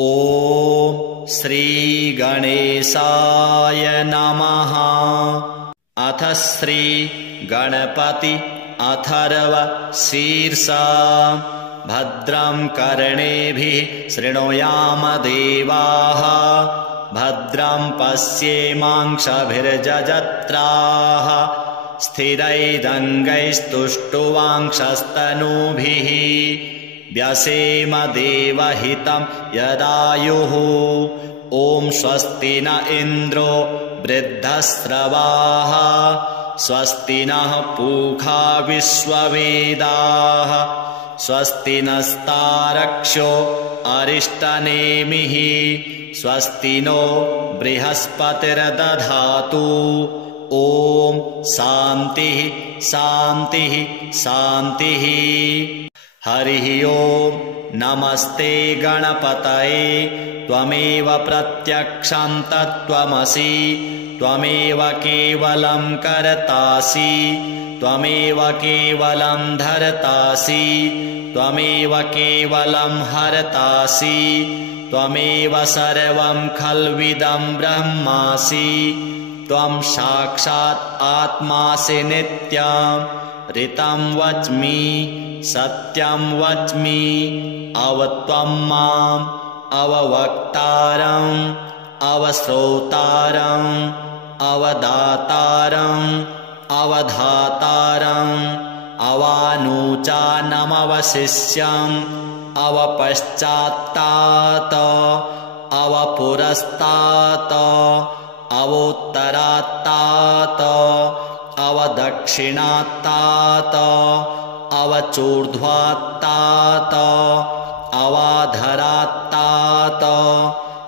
ॐ श्री गणेशाय नमः। अथ श्री गणपति अथर्व शीर्षा। भद्रं कर्णेभिः शृणुयाम देवाः, भद्रं पश्येमांशभिर्जजत्राः, स्थिरैरङ्गैस्तुष्टुवांशस्तनूभिः, व्यसेम देवहितं यदायुः। ॐ स्वस्ति न इन्द्रो वृद्धश्रवाः, स्वस्ति नः पूषा विश्ववेदाः, स्वस्ति नस्तारक्ष्यो अरिष्टनेमिः, स्वस्ति नो बृहस्पतिर्दधातु। ॐ शान्तिः शान्तिः शान्तिः। हरिः ॐ। नमस्ते गणपतये। त्वमेव प्रत्यक्षं तत्त्वमसि, त्वमेव केवलं कर्तासि, त्वमेव केवलं धर्तासि, त्वमेव केवलं हर्तासि, त्वमेव सर्वं खल्विदं ब्रह्मासि। त्वं साक्षात् आत्मासि नित्यं। ऋतं वच्मि सत्यं वच्मि, अवत्वं माम् अववक्तारम् अवश्रोतारम् अवदातारम् अवधातारम् अवानुचानमवशिष्यम् अवपश्चात्तात अवपुरस्तात् अवोत्तरात्तात अवदक्षिणात्तात अवचूर्ध्वात्तात अवाधरात्तात।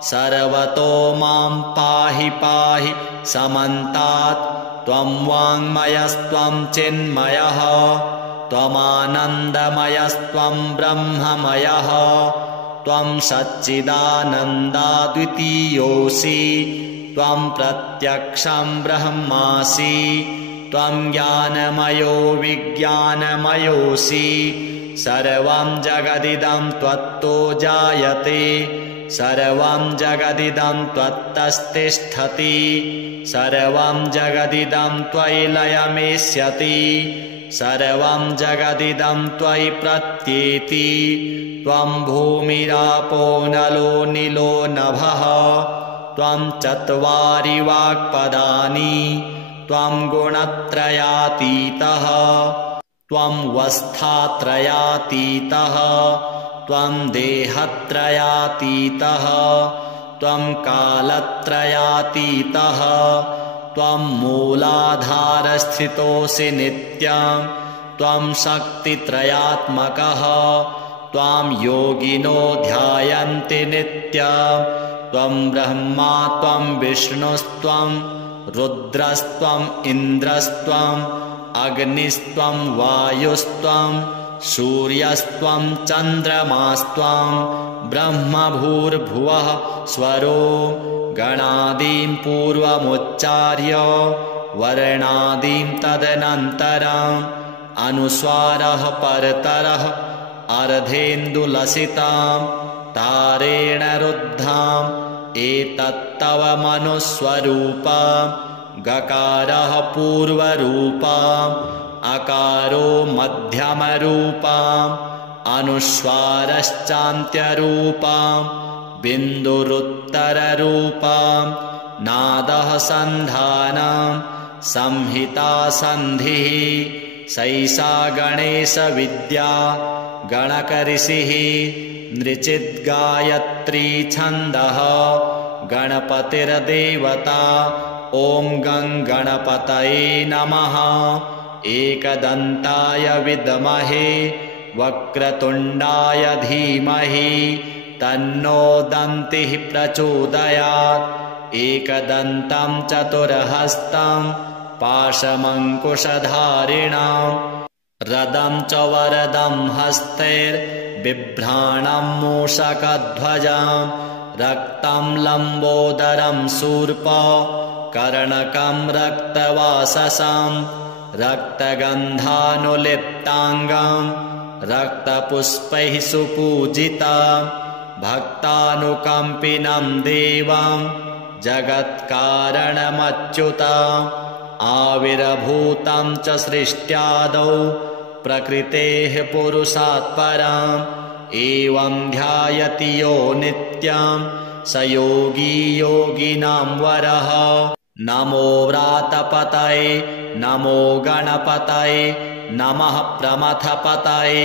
सर्वतो मां पाहि पाहि समन्तात्। त्वं वाङ्मयस्त्वं चिन्मयः, त्वमानन्दमयस्त्वं ब्रह्ममयः, त्वं सच्चिदानन्दाद्वितीयोऽसि, त्वं प्रत्यक्षं ब्रह्मासि, त्वं ज्ञानमयो विज्ञानमयोऽसि। सर्वं जगदिदं त्वत्तो जायते, सर्वं जगदिदं त्वत्तस्तिष्ठति, सर्वं जगदिदं त्वयि लयमेष्यति, सर्वं जगदिदं त्वयि प्रत्येति। त्वं भूमिरापो नलो निलो नभः, त्वं चत्वारि वाक्पदानि, त्वं गुणत्रयातीतः, त्वं वस्थात्रयातीतः, त्वं देहत्रयातीतः, त्वं कालत्रयातीतः, त्वं मूलाधारस्थितोऽसि नित्यं, त्वं शक्तित्रयात्मकः, त्वां योगिनो ध्यायन्ति नित्यं। त्वं ब्रह्मा त्वं विष्णुस्त्वं रुद्रस्त्वं इन्द्रस्त्वं अग्निस्त्वं वायुस्त्वं सूर्यस्त्वं चन्द्रमास्त्वं ब्रह्मभूर्भुवः स्वरो। गणादीं पूर्वमुच्चार्य वर्णादीं तदनन्तरम् अनुस्वारः परतरः अर्धेन्दुलसितां तारेण रुद्धाम् एतत्तव मनुस्वरूपम्। गकारः पूर्वरूपम्, अकारो मध्यमरूपम्, अनुस्वारश्चान्त्यरूपम्, बिन्दुरुत्तररूपम्। नादः सन्धानं संहिता सन्धिः। सैषा गणेशविद्या गणकऋषिः नृचिद्गायत्री छन्दः। गणपतिर्देवता। ॐ गं गणपतये नमः। एकदन्ताय विद्महे वक्रतुण्डाय धीमहि तन्नो दन्तिः प्रचोदयात्। एकदन्तं चतुर्हस्तं पाशमङ्कुशधारिणं रदं च वरदं हस्तैर्बिभ्राणं मूषकध्वजं रक्तं लम्बोदरं शूर्प कर्णकं रक्तवाससं रक्तगन्धानुलिप्ताङ्गं रक्तपुष्पैः सुपूजिता भक्तानुकम्पिनं देवं जगत्कारणमच्युतम् आविर्भूतं च सृष्ट्यादौ प्रकृतेः पुरुषात् परम् एवं ध्यायति यो नित्यं स योगी योगिनां वरः। नमो व्रातपतये नमो गणपतये नमः प्रमथपतये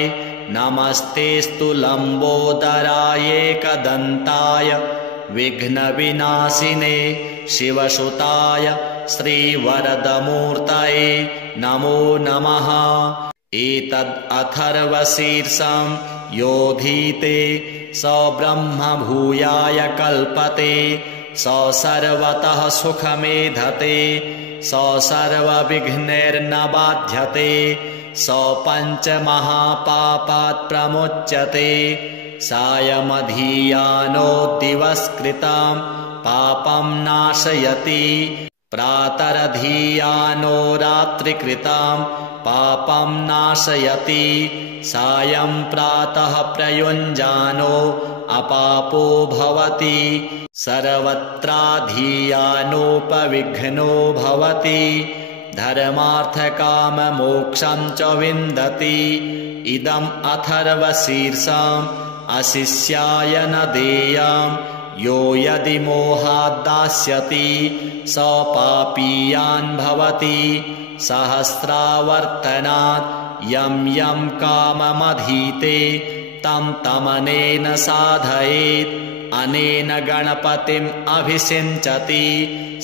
नमस्तेस्तु लम्बोदराय एकदन्ताय विघ्नविनाशिने शिवसुताय श्रीवरदमूर्तये नमो नमः। एतद् अथर्वशीर्षं योधीते स ब्रह्म भूयाय कल्पते स सर्वतः सुखमेधते स सर्वविघ्नैर्न बाध्यते स पञ्चमहापापात् प्रमुच्यते सायमधियानो दिवस्कृतं पापं नाशयति प्रातरधियानो रात्रिकृतं पापं नाशयति सायं प्रातः प्रयुञ्जानो अपापो भवति सर्वत्राधियानोपविघ्नो भवति धर्मार्थकाममोक्षं च विन्दति। इदम् अथर्वशीर्षम् अशिष्याय न देयं यो यदि मोहाद्दास्यति स पापीयान् भवति सहस्रावर्तनात् यं यं काममधीते तं तमनेन साधयेत् अनेन गणपतिम् अभिषिञ्चति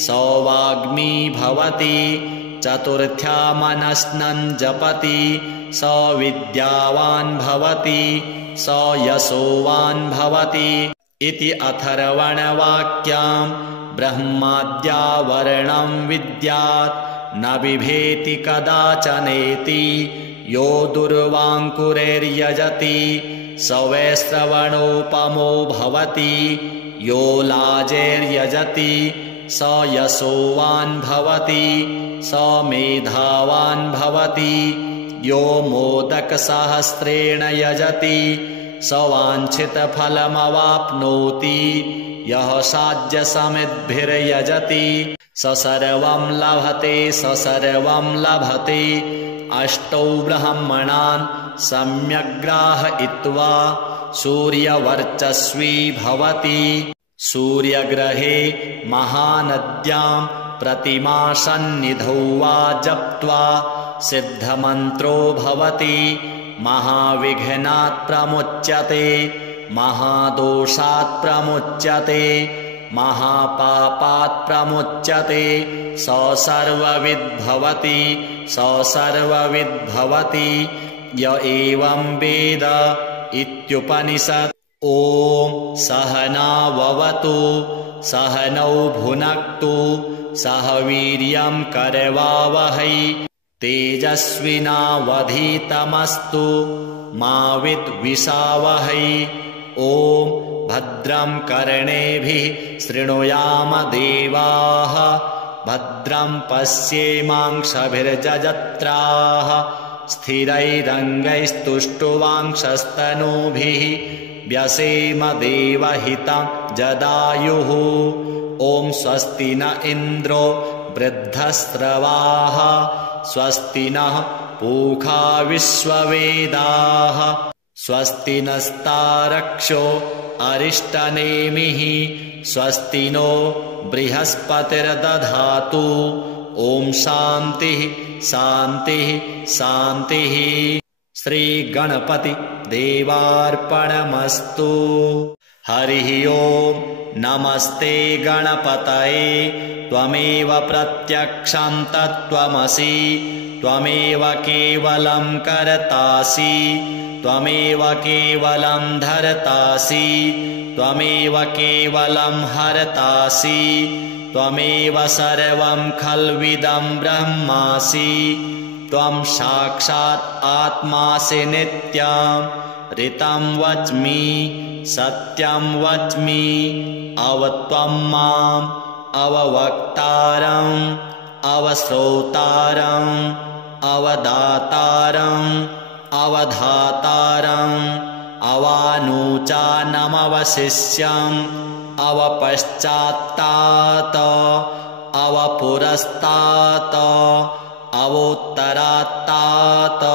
स वाग्मी भवति चतुर्थ्या मनस्नं जपति स विद्यावान् भवति स यशोवान् भवति इति अथर्वणवाक्यं ब्रह्माद्यावरणं विद्यात् न बिभेति कदाचनेति यो दुर्वाङ्कुरैर्यजति स वै श्रवणोपमो भवति यो लाजैर्यजति स यशोवान् भवति स मेधावान् भवति यो मोदकसहस्रेण यजति स वाञ्छितफलमवाप्नोति यः साध्यसमिद्भिर्यजति स सर्वं लभते स सर्वं लभते। अष्टौ ब्रह्मणान् सम्यग्राहयित्वा सूर्यवर्चस्वी भवति सूर्यग्रहे महानद्यां प्रतिमासन्निधौ वा जप्त्वा सिद्धमन्त्रो भवति महाविघ्नात् प्रमुच्यते महादोषात् प्रमुच्यते महापापात् प्रमुच्यते स सर्वविद्भवति स सर्वविद्भवति य एवं वेद इत्युपनिषत्। ॐ सहनाववतु सहनौ भुनक्तु सह वीर्यं करवावहै तेजस्विनावधीतमस्तु मा विद्विषावहै। ॐ भद्रं कर्णेभिः शृणुयाम देवाः भद्रं पश्येमांसभिर्जजत्राः स्थिरैरङ्गैस्तुष्टुवांसस्तनूभिः व्यसेम देवहितं जदायुः। ॐ स्वस्ति न इन्द्रो वृद्धस्रवाः स्वस्ति नः पूषा विश्ववेदाः स्वस्ति नस्तारक्षो अरिष्टनेमिः स्वस्ति नो बृहस्पतिर्दधातु। ॐ शान्तिः शान्तिः शान्तिः। श्रीगणपति देवार्पणमस्तु। हरिः ओम् नमस्ते गणपतये त्वमेव प्रत्यक्षं तत्त्वमसि त्वमेव केवलं कर्तासि त्वमेव केवलं धर्तासि त्वमेव केवलं हर्तासि त्वमेव सर्वं खल्विदं ब्रह्मासि त्वं साक्षात् आत्मासि नित्यं ऋतं वच्मि सत्यं वच्मि अवत्वं माम् अववक्तारम् अवश्रोतारम् अवदातारम् अवधातारम् अवानूचानमवशिष्यम् अवपश्चात्तात् अवपुरस्तात् अवोत्तरात्तात्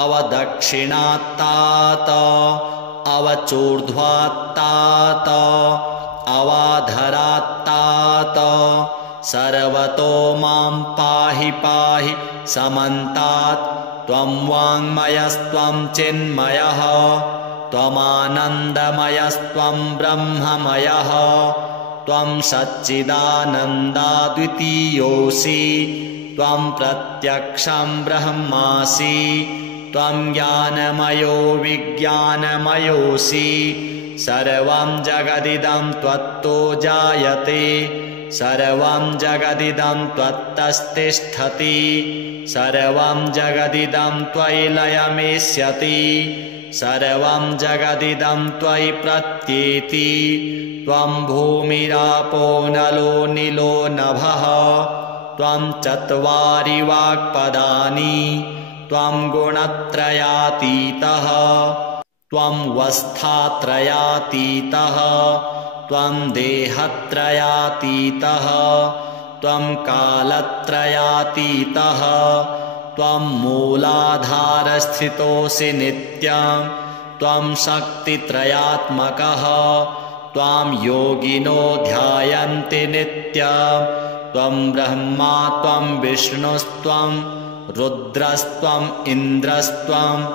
अवदक्षिणात्तात् अवचूर्ध्वात्तात् अवाधरात्तात् सर्वतो मां पाहि पाहि समन्तात् त्वं वाङ्मयस्त्वं चिन्मयः त्वमानन्दमयस्त्वं ब्रह्ममयः त्वं सच्चिदानन्दाद्वितीयोऽसि त्वं प्रत्यक्षं ब्रह्मासि त्वं ज्ञानमयो विज्ञानमयोऽसि सर्वं जगदिदं त्वत्तो जायते सर्वं जगदिदं त्वत्तस्तिष्ठति सर्वं जगदिदं त्वयि लयमेष्यति सर्वं जगदिदं त्वयि प्रत्येति त्वं भूमिरापो नलो नीलो नभः त्वं चत्वारि वाक्पदानि त्वं गुणत्रयातीतः त्वं वस्थात्रयातीतः त्वं देहत्रयातीतः त्वं कालत्रयातीतः त्वं मूलाधारस्थितोऽसि नित्यं त्वं शक्तित्रयात्मकः त्वां योगिनो ध्यायन्ति नित्यं त्वं ब्रह्मा त्वं विष्णुस्त्वं रुद्रस्त्वम् इन्द्रस्त्वम्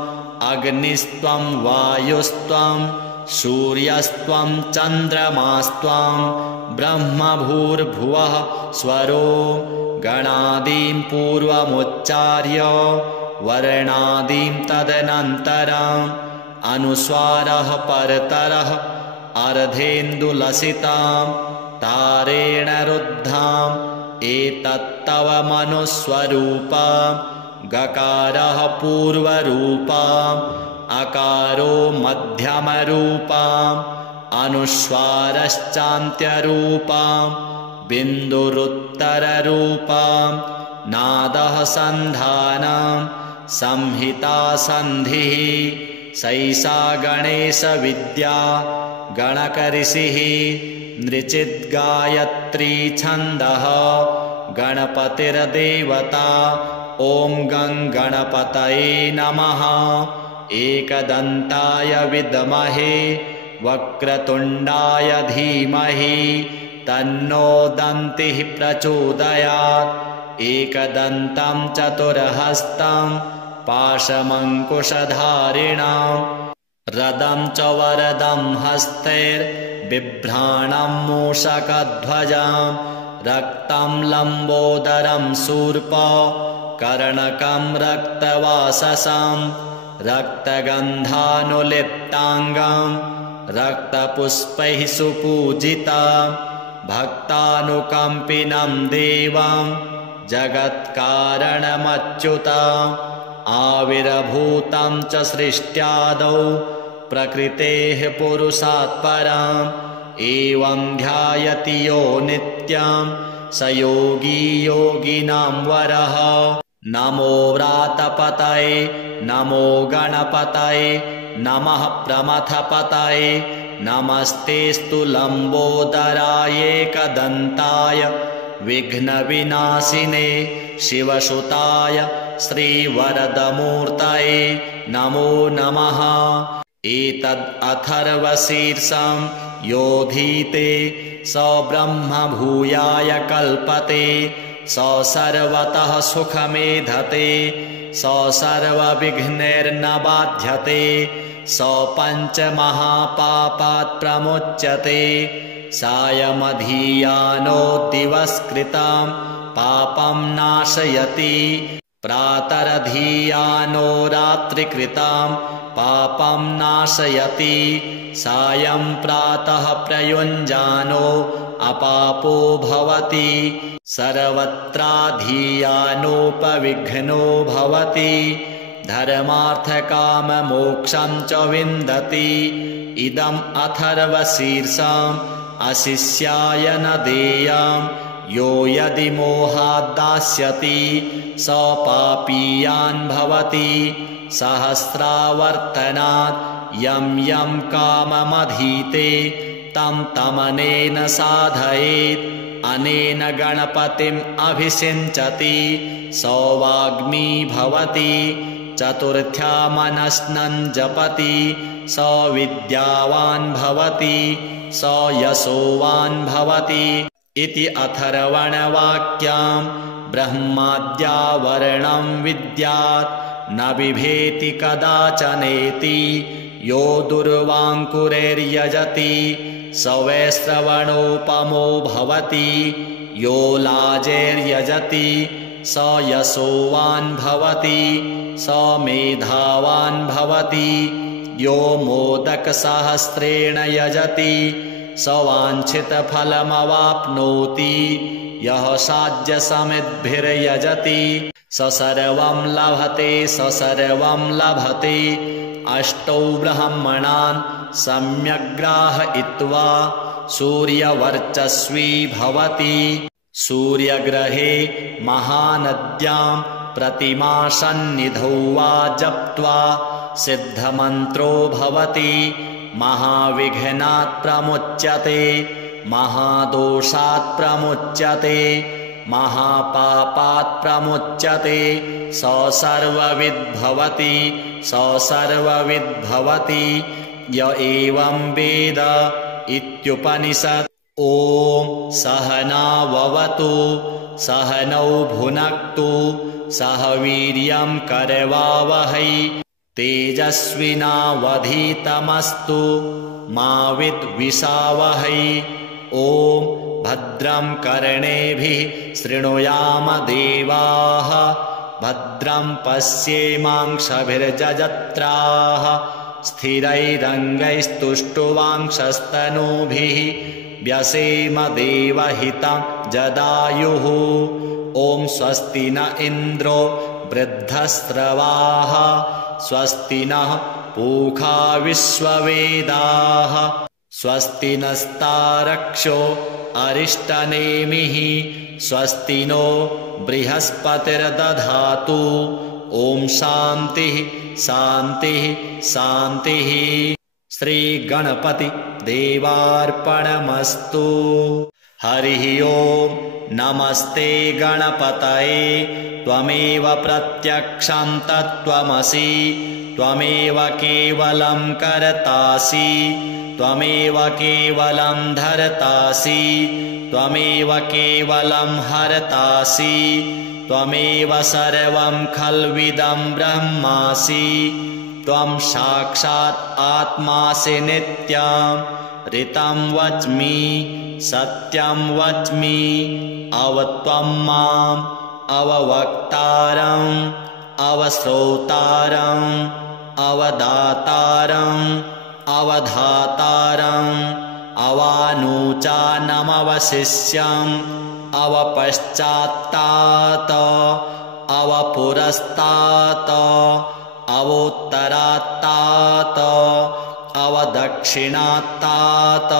अग्निस्त्वं वायुस्त्वं सूर्यस्त्वं चन्द्रमास्त्वं ब्रह्मभूर्भुवः स्वरो गणादीं पूर्वमुच्चार्य वर्णादीं तदनन्तरम् अनुस्वारः परतरः अर्धेन्दुलसितां तारेण रुद्धाम् एतत्तव मनुस्वरूपम् गकारः पूर्वरूपम् अकारो मध्यमरूपम् अनुस्वारश्चान्त्यरूपम् बिन्दुरुत्तररूपम् नादः सन्धानं संहिता सन्धिः सैषा गणेशविद्या गणकऋषिः नृचिद्गायत्री छन्दः गणपतिर्देवता ॐ गं गणपतये नमः एकदन्ताय विद्महे वक्रतुण्डाय धीमहि तन्नो दन्तिः प्रचोदयात् एकदन्तं चतुर्हस्तं पाशमङ्कुशधारिणं रदं च वरदं हस्तैर्बिभ्राणं मूषकध्वजं रक्तं लम्बोदरं शूर्प कर्णकं रक्तवाससं रक्तगन्धानुलिप्ताङ्गं रक्तपुष्पैः सुपूजितं भक्तानुकम्पिनं देवं जगत्कारणमच्युतम् आविर्भूतं च सृष्ट्यादौ प्रकृतेः पुरुषात् परम् एवं ध्यायति यो नित्यं स योगी योगिनां वरः नमो व्रातपतये नमो गणपतये नमः प्रमथपतये नमस्तेऽस्तु लम्बोदराय एकदन्ताय विघ्नविनाशिने शिवसुताय श्रीवरदमूर्तये नमो नमः एतद् अथर्वशीर्षं योधीते स ब्रह्मभूयाय कल्पते स सर्वतः सुखमेधते स सर्वविघ्नैर्न बाध्यते स पञ्चमहापापात् प्रमुच्यते सायमधीयानो दिवस्कृतं पापं नाशयति प्रातरधीयानो रात्रिकृतं पापं नाशयति सायं प्रातः प्रयुञ्जानो अपापो भवति सर्वत्राधीयानोपविघ्नो भवति धर्मार्थकाममोक्षं च विन्दति इदम् अथर्वशीर्षम् अशिष्याय न देयं यो यदि मोहात् दास्यति स पापीयान् भवति सहस्रावर्तनात् यं यं काममधीते तं तमनेन साधयेत् अनेन गणपतिम् अभिषिञ्चति सौवाग्मी भवति चतुर्थ्या मनस्नं जपति स विद्यावान् भवति स यशोवान् भवति इति अथर्वणवाक्यां ब्रह्माद्यावरणं विद्यात् न बिभेति कदाचनेति यो दुर्वाङ्कुरैर्यजति स वै श्रवणोपमो भवति यो लाजैर्यजति स यशोवान् भवति स मेधावान् भवति यो मोदकसहस्रेण यजति स वाञ्छितफलमवाप्नोति यः साध्यसमिद्भिर्यजति स सर्वं लभते स सर्वं लभते अष्टौ ब्रह्मणान् सम्यग्राहयित्वा सूर्यवर्चस्वी भवति सूर्यग्रहे महानद्यां प्रतिमासन्निधौ वा जप्त्वा सिद्धमन्त्रो भवति महाविघ्नात् प्रमुच्यते महादोषात् प्रमुच्यते महापापात् प्रमुच्यते स सर्वविद्भवति स सर्वविद्भवति य एवं वेद इत्युपनिषत्। ॐ सहनाववतु सहनौ भुनक्तु सह वीर्यं करवावहै तेजस्विनावधीतमस्तु मा विद्विषावहै। ॐ भद्रं कर्णेभिः शृणुयाम देवाः भद्रं पश्येमांसभिर्जजत्राः स्थिरैरङ्गैस्तुष्टुवांसस्तनूभिः व्यसेम देवहितं जदायुः। ॐ स्वस्ति न इन्द्रो वृद्धस्रवाः स्वस्ति नः पूषा विश्ववेदाः स्वस्ति नस्तारक्षो अरिष्टनेमिः स्वस्ति नो बृहस्पतिर्दधातु। ॐ शान्तिः शान्तिः शान्तिः। श्रीगणपति देवार्पणमस्तु। हरिः ओम्। नमस्ते गणपतये त्वमेव प्रत्यक्षं तत्त्वमसि त्वमेव केवलं कर्तासि त्वमेव केवलं धर्तासि त्वमेव केवलं हर्तासि त्वमेव सर्वं खल्विदं ब्रह्मासि त्वं साक्षात् आत्मासि नित्यं ऋतं वच्मि सत्यं वच्मि अवत्वं माम् अववक्तारम् अवश्रोतारम् अवदातारम् अवधातारम् अवानुचानमवशिष्यम् अवपश्चात्तात अवपुरस्तात अवोत्तरात्तात अवदक्षिणात्तात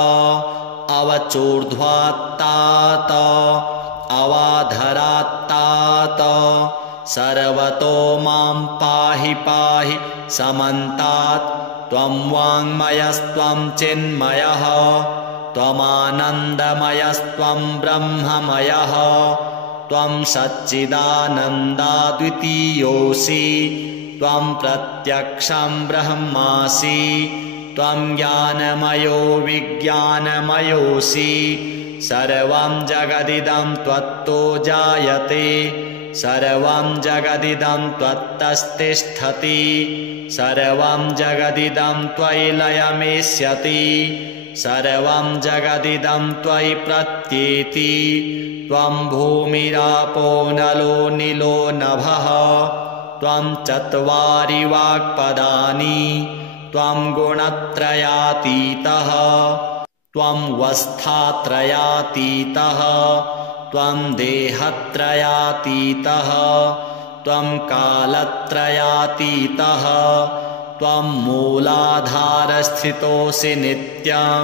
अवचूर्ध्वात्तात अवाधरात्तात सर्वतो मां पाहि पाहि समन्तात् त्वं वाङ्मयस्त्वं चिन्मयः त्वमानन्दमयस्त्वं ब्रह्ममयः त्वं सच्चिदानन्दाद्वितीयोऽसि त्वं प्रत्यक्षं ब्रह्मासि त्वं ज्ञानमयो विज्ञानमयोऽसि सर्वं जगदिदं त्वत्तो जायते सर्वं जगदिदं त्वत्तस्तिष्ठति सर्वं जगदिदं त्वयि लयमेष्यति सर्वं जगदिदं त्वयि प्रत्येति त्वं भूमिरापो नलो नीलो नभः त्वं चत्वारि वाक्पदानि त्वं गुणत्रयातीतः त्वं वस्थात्रयातीतः त्वं देहत्रयातीतः त्वं कालत्रयातीतः त्वं मूलाधारस्थितोऽसि नित्यं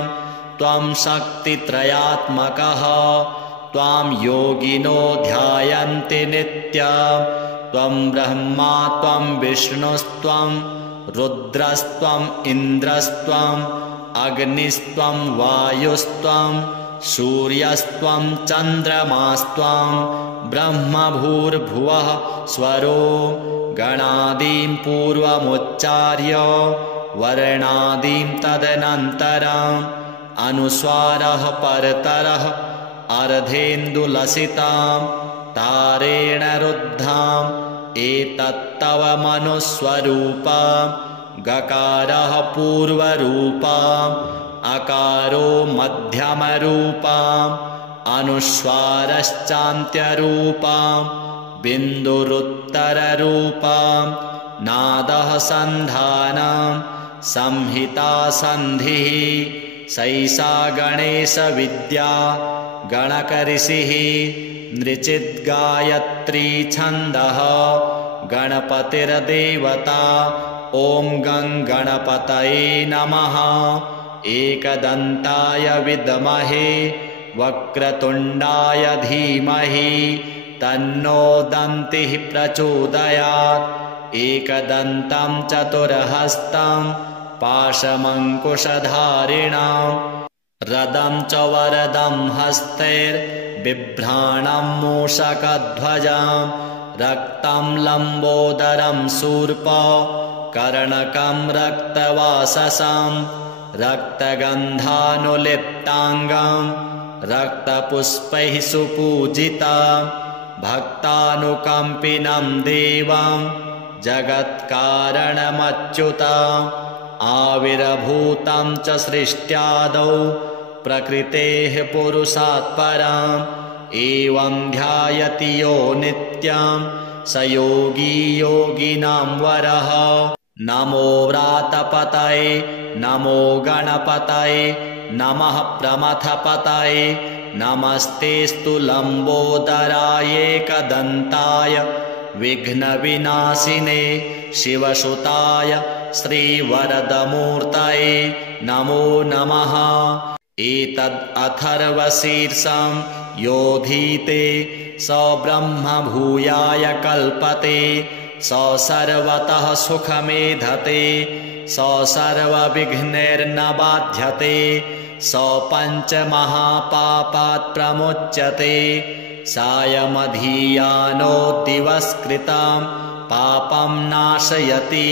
त्वं शक्तित्रयात्मकः त्वां योगिनो ध्यायन्ति नित्यं त्वं ब्रह्मा त्वं विष्णुस्त्वं रुद्रस्त्वम् इन्द्रस्त्वम् अग्निस्त्वं वायुस्त्वं सूर्यस्त्वं चन्द्रमास्त्वं ब्रह्मभूर्भुवः स्वरो गणादीं पूर्वमुच्चार्य वर्णादीं तदनन्तरम् अनुस्वारः परतरः अर्धेन्दुलसितां तारेण रुद्धाम् एतत्तव मनुस्वरूपम् गकारः पूर्वरूपम् अकारो मध्यमरूपम् अनुस्वारश्चान्त्यरूपम् बिन्दुरुत्तररूपम् नादः सन्धानम् संहिता सन्धिः सैषा गणेशविद्या गणकऋषिः नृचिद्गायत्री छन्दः गणपतिर्देवता ॐ गं गणपतये नमः एकदन्ताय विद्महे वक्रतुण्डाय धीमहि तन्नो दन्तिः प्रचोदयात् एकदन्तं चतुर्हस्तं पाशमङ्कुशधारिणां रदं च वरदं हस्तैर्बिभ्राणं मूषकध्वजं रक्तं लम्बोदरं शूर्प कर्णकं रक्तवाससं रक्तगन्धानुलिप्ताङ्गं रक्तपुष्पैः सुपूजितं भक्तानुकम्पिनं देवं जगत्कारणमच्युतम् आविर्भूतं च सृष्ट्यादौ प्रकृतेः पुरुषात् परम् एवं ध्यायति यो नित्यं स योगी योगिनां वरः नमो व्रातपतये नमो गणपतये नमः प्रमथपतये नमस्तेस्तु लम्बोदराय एकदन्ताय विघ्नविनाशिने शिवसुताय श्रीवरदमूर्तये नमो नमः एतद् अथर्वशीर्षं योधीते स ब्रह्मभूयाय कल्पते स सर्वतः सुखमेधते स सर्वविघ्नैर्न बाध्यते स पञ्चमहापापात् प्रमुच्यते सायमधीयानो दिवस्कृतं पापं नाशयति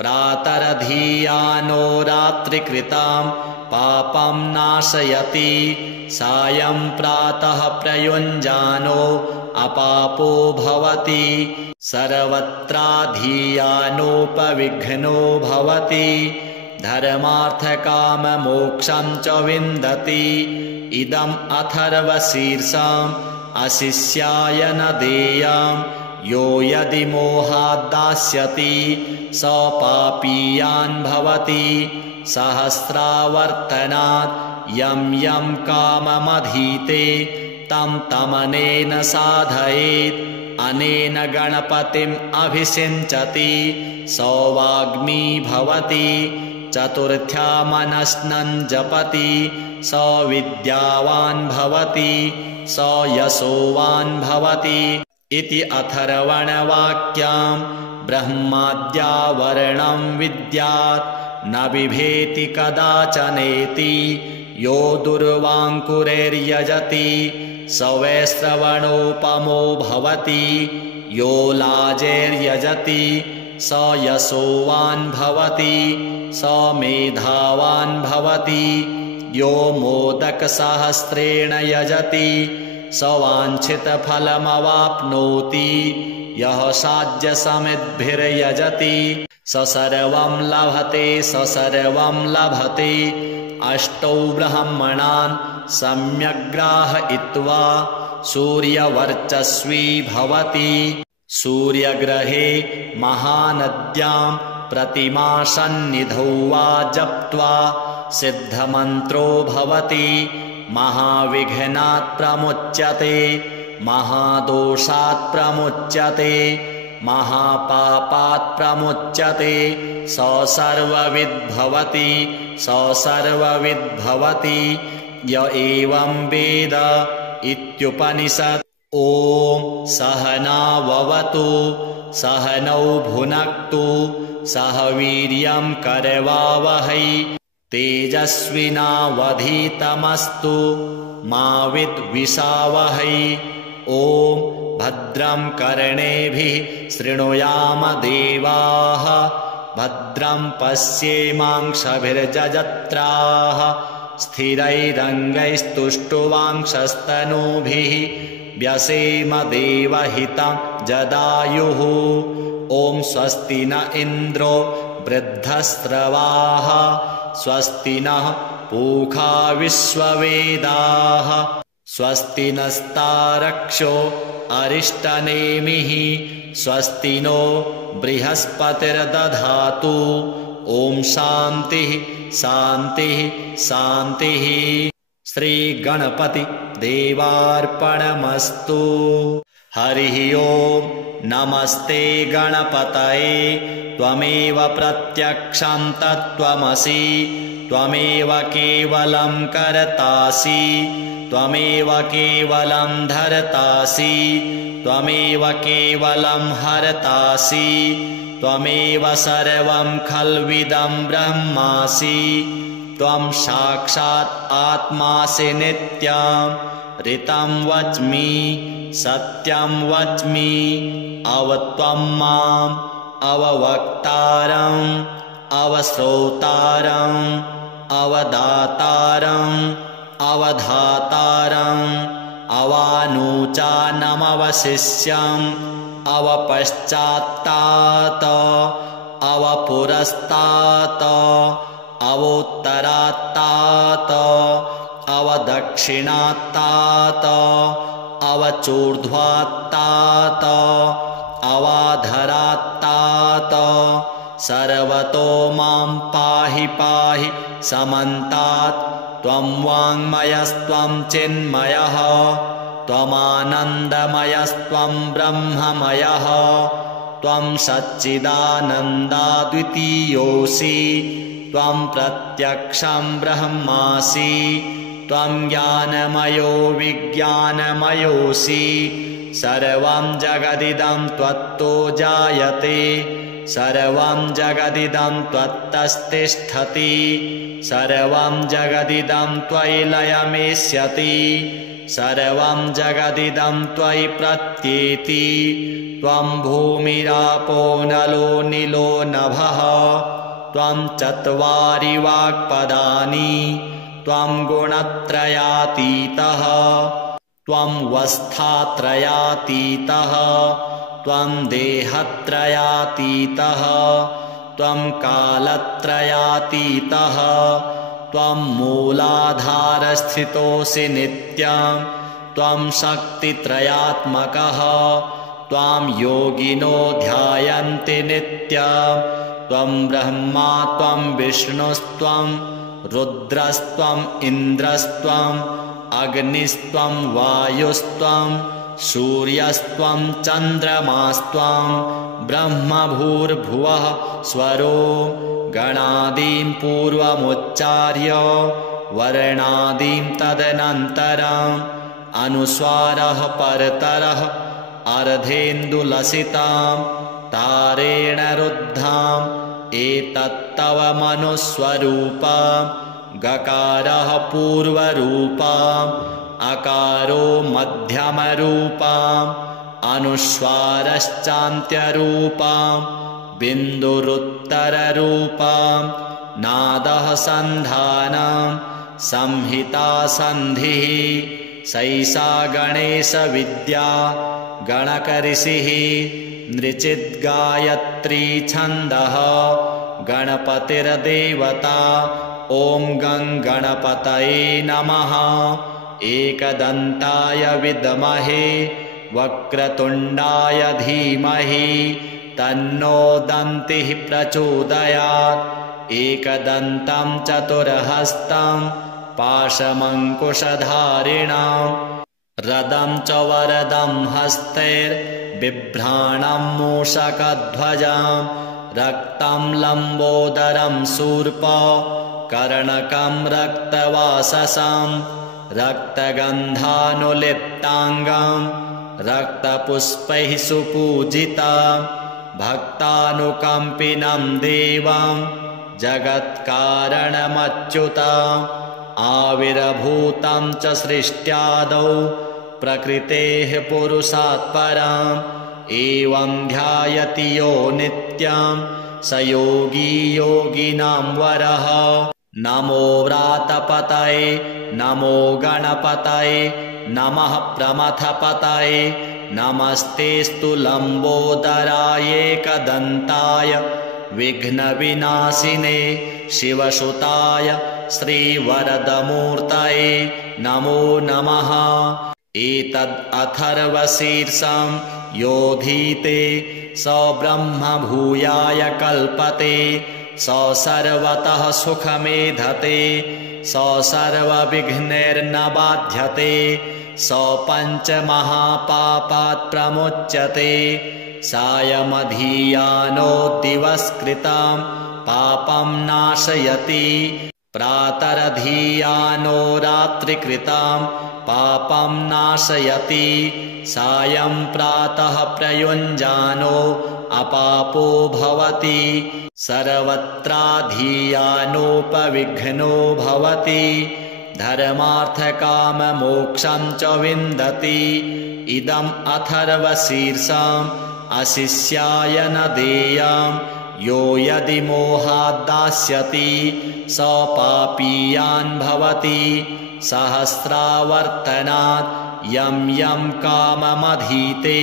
प्रातरधीयानो रात्रिकृतं पापं नाशयति सायं प्रातः प्रयुञ्जानो अपापो भवति सर्वत्राधीयानोपविघ्नो भवति धर्मार्थकाममोक्षं च विन्दति इदम् अथर्वशीर्षम् अशिष्याय न देयम् यो यदि मोहाद्दास्यति स पापीयान् भवति सहस्रावर्तनात् यं यं काममधीते तं तमनेन साधयेत् अनेन गणपतिम् अभिषिञ्चति स वाग्मी भवति चतुर्थ्या मनस्नं जपति स विद्यावान् भवति स यशोवान् भवति इति अथर्वणवाक्यां ब्रह्माद्यावरणं विद्यात् न बिभेति कदाचनेति यो दुर्वाङ्कुरैर्यजति स वै श्रवणोपमो भवति यो लाजैर्यजति स यशोवान् भवति स मेधावान् भवति यो मोदकसहस्रेण यजति स वाञ्छितफलमवाप्नोति यः साध्यसमिद्भिर्यजति स सर्वं लभते स सर्वं लभते अष्टौ ब्रह्मणान् सम्यग्राहयित्वा सूर्यवर्चस्वी भवति सूर्यग्रहे महानद्यां प्रतिमासन्निधौ वा जप्त्वा सिद्धमन्त्रो भवति महाविघ्नात् प्रमुच्यते महादोषात् प्रमुच्यते महापापात् प्रमुच्यते स सर्वविद्भवति स सर्वविद्भवति य एवं वेद इत्युपनिषत् ॐ सहनाववतु सहनौ भुनक्तु सह वीर्यं करवावहै तेजस्विनावधीतमस्तु मा विद्विषावहै। ॐ भद्रं कर्णेभिः शृणुयाम देवाः भद्रं पश्येमांसभिर्जजत्राः स्थिरैरङ्गैस्तुष्टुवांसस्तनूभिः व्यसेम देवहितं जदायुः। ॐ स्वस्ति न इन्द्रो वृद्धस्रवाः स्वस्ति नः पूषा विश्ववेदाः स्वस्ति नस्तारक्षो अरिष्टनेमिः स्वस्ति नो बृहस्पतिर्दधातु। ॐ शान्तिः शान्तिः शान्तिः। श्रीगणपति देवार्पणमस्तु। हरिः ॐ नमस्ते गणपतये त्वमेव प्रत्यक्षं तत्त्वमसि त्वमेव केवलं कर्तासि त्वमेव केवलं धर्तासि त्वमेव केवलं हर्तासि त्वमेव सर्वं खल्विदं ब्रह्मासि त्वं साक्षात् आत्मासि नित्यं ऋतं वच्मि सत्यं वच्मि अवत्वं माम् अववक्तारम् अवश्रोतारम् अवदातारम् अवधातारम् अवानुचानमवशिष्यम् अवपश्चात्तात अवपुरस्तात अवोत्तरात्तात अवदक्षिणात्तात अवचूर्ध्वात्तात अवाधरात्तात सर्वतो मां पाहि पाहि समन्तात् त्वं वाङ्मयस्त्वं चिन्मयः त्वमानन्दमयस्त्वं ब्रह्ममयः त्वं सच्चिदानन्दाद्वितीयोऽसि त्वं प्रत्यक्षं ब्रह्मासि त्वं ज्ञानमयो विज्ञानमयोऽसि सर्वं जगदिदं त्वत्तो जायते सर्वं जगदिदं त्वत्तस्तिष्ठति सर्वं जगदिदं त्वयि लयमेष्यति सर्वं जगदिदं त्वयि प्रत्येति त्वं भूमिरापो नलो नीलो नभः त्वं चत्वारि वाक्पदानि त्वं गुणत्रयातीतः त्वं वस्थात्रयातीतः त्वं देहत्रयातीतः त्वं कालत्रयातीतः त्वं मूलाधारस्थितोऽसि नित्यं त्वं शक्तित्रयात्मकः त्वां योगिनो ध्यायन्ति नित्यं त्वं ब्रह्मा त्वं विष्णुस्त्वं रुद्रस्त्वम् इन्द्रस्त्वम् अग्निस्त्वं वायुस्त्वं सूर्यस्त्वं चन्द्रमास्त्वं ब्रह्मभूर्भुवः स्वरो गणादीं पूर्वमुच्चार्य वर्णादीं तदनन्तरम् अनुस्वारः परतरः अर्धेन्दुलसितां तारेण रुद्धाम् एतत्तव मनुस्वरूपम् गकारः पूर्वरूपम् अकारो मध्यमरूपम् अनुस्वारश्चान्त्यरूपम् बिन्दुरुत्तररूपम् नादः सन्धानं संहिता सन्धिः सैषा गणेशविद्या गणकऋषिः नृचिद्गायत्री छन्दः गणपतिर्देवता ॐ गं गणपतये नमः एकदन्ताय विद्महे वक्रतुण्डाय धीमहि तन्नो दन्तिः प्रचोदयात् एकदन्तं चतुर्हस्तं पाशमङ्कुशधारिणं रदं च वरदं हस्तैर्बिभ्राणं मूषकध्वजं रक्तं लम्बोदरं शूर्पकर्णकं रक्तवाससं रक्तगन्धानुलिप्ताङ्गं रक्तपुष्पैः सुपूजितं भक्तानुकम्पिनं देवं जगत्कारणमच्युतम् आविर्भूतं च सृष्ट्यादौ प्रकृतेः पुरुषात् परम् एवं ध्यायति यो नित्यं स योगी योगिनां वरः। नमो व्रातपतये नमो गणपतये नमः प्रमथपतये नमस्तेस्तु लम्बोदराय एकदन्ताय विघ्नविनाशिने शिवसुताय श्रीवरदमूर्तये नमो नमः। एतद् अथर्वशीर्षं योधीते स ब्रह्म भूयाय कल्पते स सर्वतः सुखमेधते स सर्वविघ्नैर्न बाध्यते स पञ्चमहापापात् प्रमुच्यते सायमधियानो दिवस्कृतं पापं नाशयति प्रातरधियानो रात्रिकृतं पापं नाशयति सायं प्रातः प्रयुञ्जानो अपापो भवति सर्वत्राधियानोपविघ्नो भवति धर्मार्थकाममोक्षं च विन्दति। इदम् अथर्वशीर्षम् अशिष्याय न देयं यो यदि मोहाद्दास्यति स पापीयान् भवति सहस्रावर्तनात् यं यं काममधीते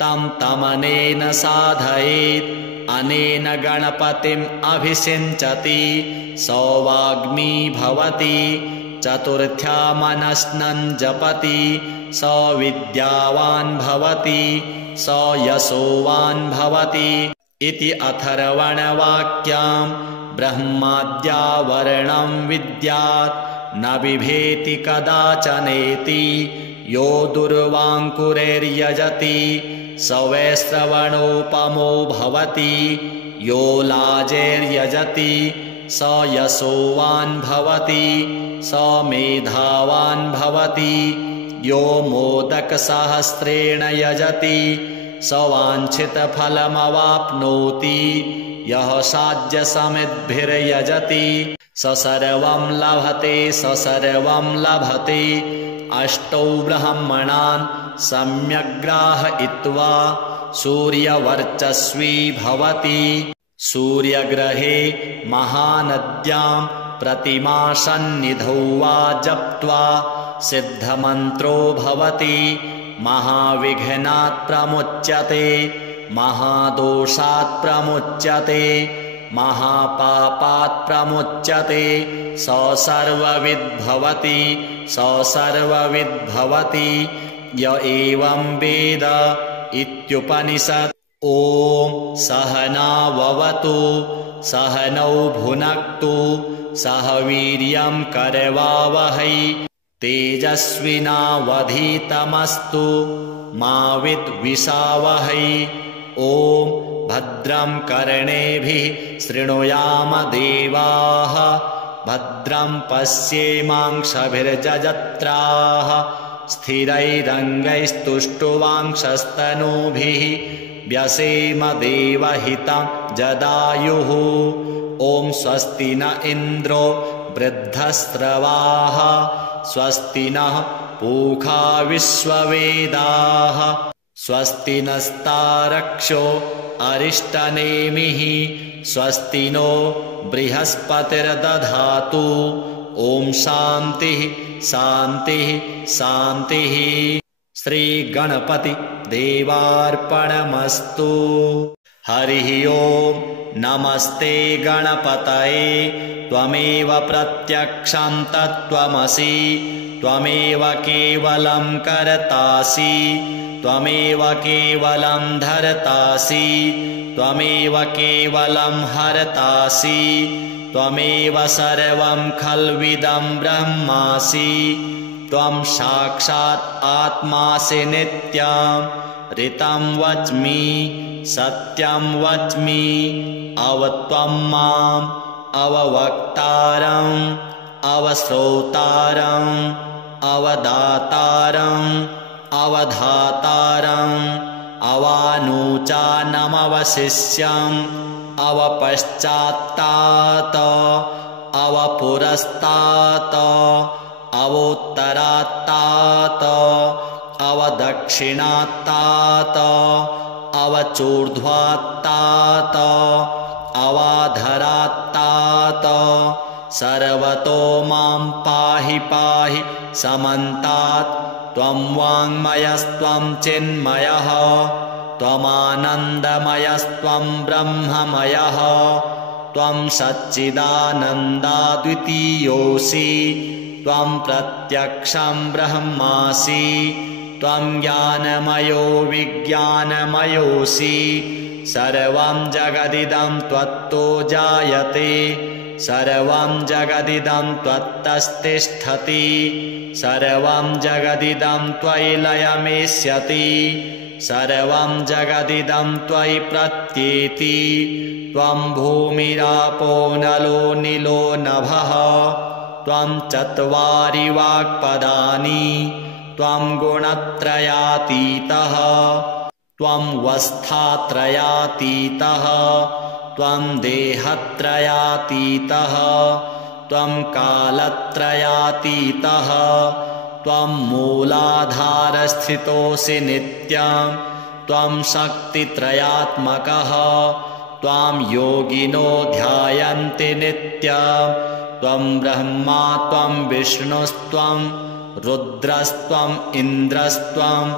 तं तमनेन साधयेत् अनेन गणपतिम् अभिषिञ्चति सौवाग्मी भवति चतुर्थ्यामनस्नं जपति स विद्यावान् भवति स यशोवान् भवति इति अथर्वणवाक्यं ब्रह्माद्यावरणं विद्यात् न बिभेति कदाचनेति यो दुर्वाङ्कुरैर्यजति स वैश्रवणोपमो भवति यो लाजैर्यजति स यशोवान् भवति स मेधावान् भवति यो मोदकसहस्रेण यजति स वाञ्छितफलमवाप्नोति यः साध्यसमिद्भिर्यजति स सर्वं लभते स सर्वं लभते। अष्टौ ब्रह्मणान् सम्यग्राहयित्वा सूर्यवर्चस्वी भवति सूर्यग्रहे महानद्यां प्रतिमासन्निधौ वा जप्त्वा सिद्धमन्त्रो भवति महाविघ्नात् प्रमुच्यते महादोषात् प्रमुच्यते महापापात् प्रमुच्यते स सर्वविद्भवति स सर्वविद्भवति य एवं वेद इत्युपनिषत्। ॐ सहनाववतु सहनौ भुनक्तु सह वीर्यं करवावहै तेजस्विनावधीतमस्तु मा विद्विषावहै। ॐ भद्रं कर्णेभिः शृणुयाम देवाः भद्रं पश्येमांशभिर्जजत्राः स्थिरैरङ्गैस्तुष्टुवांशस्तनूभिः व्यसेम देवहितं जदायुः। ॐ स्वस्ति न इन्द्रो वृद्धस्रवाः स्वस्ति नः पूषा विश्ववेदाः स्वस्ति नस्तारक्षो अरिष्टनेमिः स्वस्ति नो बृहस्पतिर्दधातु। ॐ शान्तिः शान्तिः शान्तिः। श्री गणपति देवार्पणमस्तु। हरिः ओम्। नमस्ते गणपतये त्वमेव प्रत्यक्षं तत्त्वमसि त्वमेव केवलं कर्तासि त्वमेव केवलं धर्तासि त्वमेव केवलं हर्तासि त्वमेव सर्वं खल्विदं ब्रह्मासि त्वं साक्षात् आत्मासि नित्यं ऋतं वच्मि सत्यं वच्मि अवत्वं माम् अववक्तारम् अवश्रोतारम् अवदातारम् अवधातारम् अवानूचानमवशिष्यम् अवपश्चात्तात अवपुरस्तात अवोत्तरात्तात अवदक्षिणात्तात अवचूर्ध्वात्तात अवाधरात्तात सर्वतो मां पाहि पाहि समन्तात् त्वं वाङ्मयस्त्वं चिन्मयः त्वमानन्दमयस्त्वं ब्रह्ममयः त्वं सच्चिदानन्दाद्वितीयोऽसि त्वं प्रत्यक्षं ब्रह्मासि त्वं ज्ञानमयो विज्ञानमयोऽसि सर्वं जगदिदं त्वत्तो जायते सर्वं जगदिदं त्वत्तस्तिष्ठति सर्वं जगदिदं त्वयि लयमेष्यति सर्वं जगदिदं त्वयि प्रत्येति त्वं भूमिरापो नलो निलो नभः त्वं चत्वारि वाक्पदानि त्वं गुणत्रयातीतः त्वं वस्थात्रयातीतः त्वं देहत्रयातीतः त्वं कालत्रयातीतः त्वं मूलाधारस्थितोऽसि नित्यं त्वं शक्तित्रयात्मकः त्वां योगिनो ध्यायन्ति नित्यं त्वं ब्रह्मा त्वं विष्णुस्त्वं रुद्रस्त्वम् इन्द्रस्त्वम्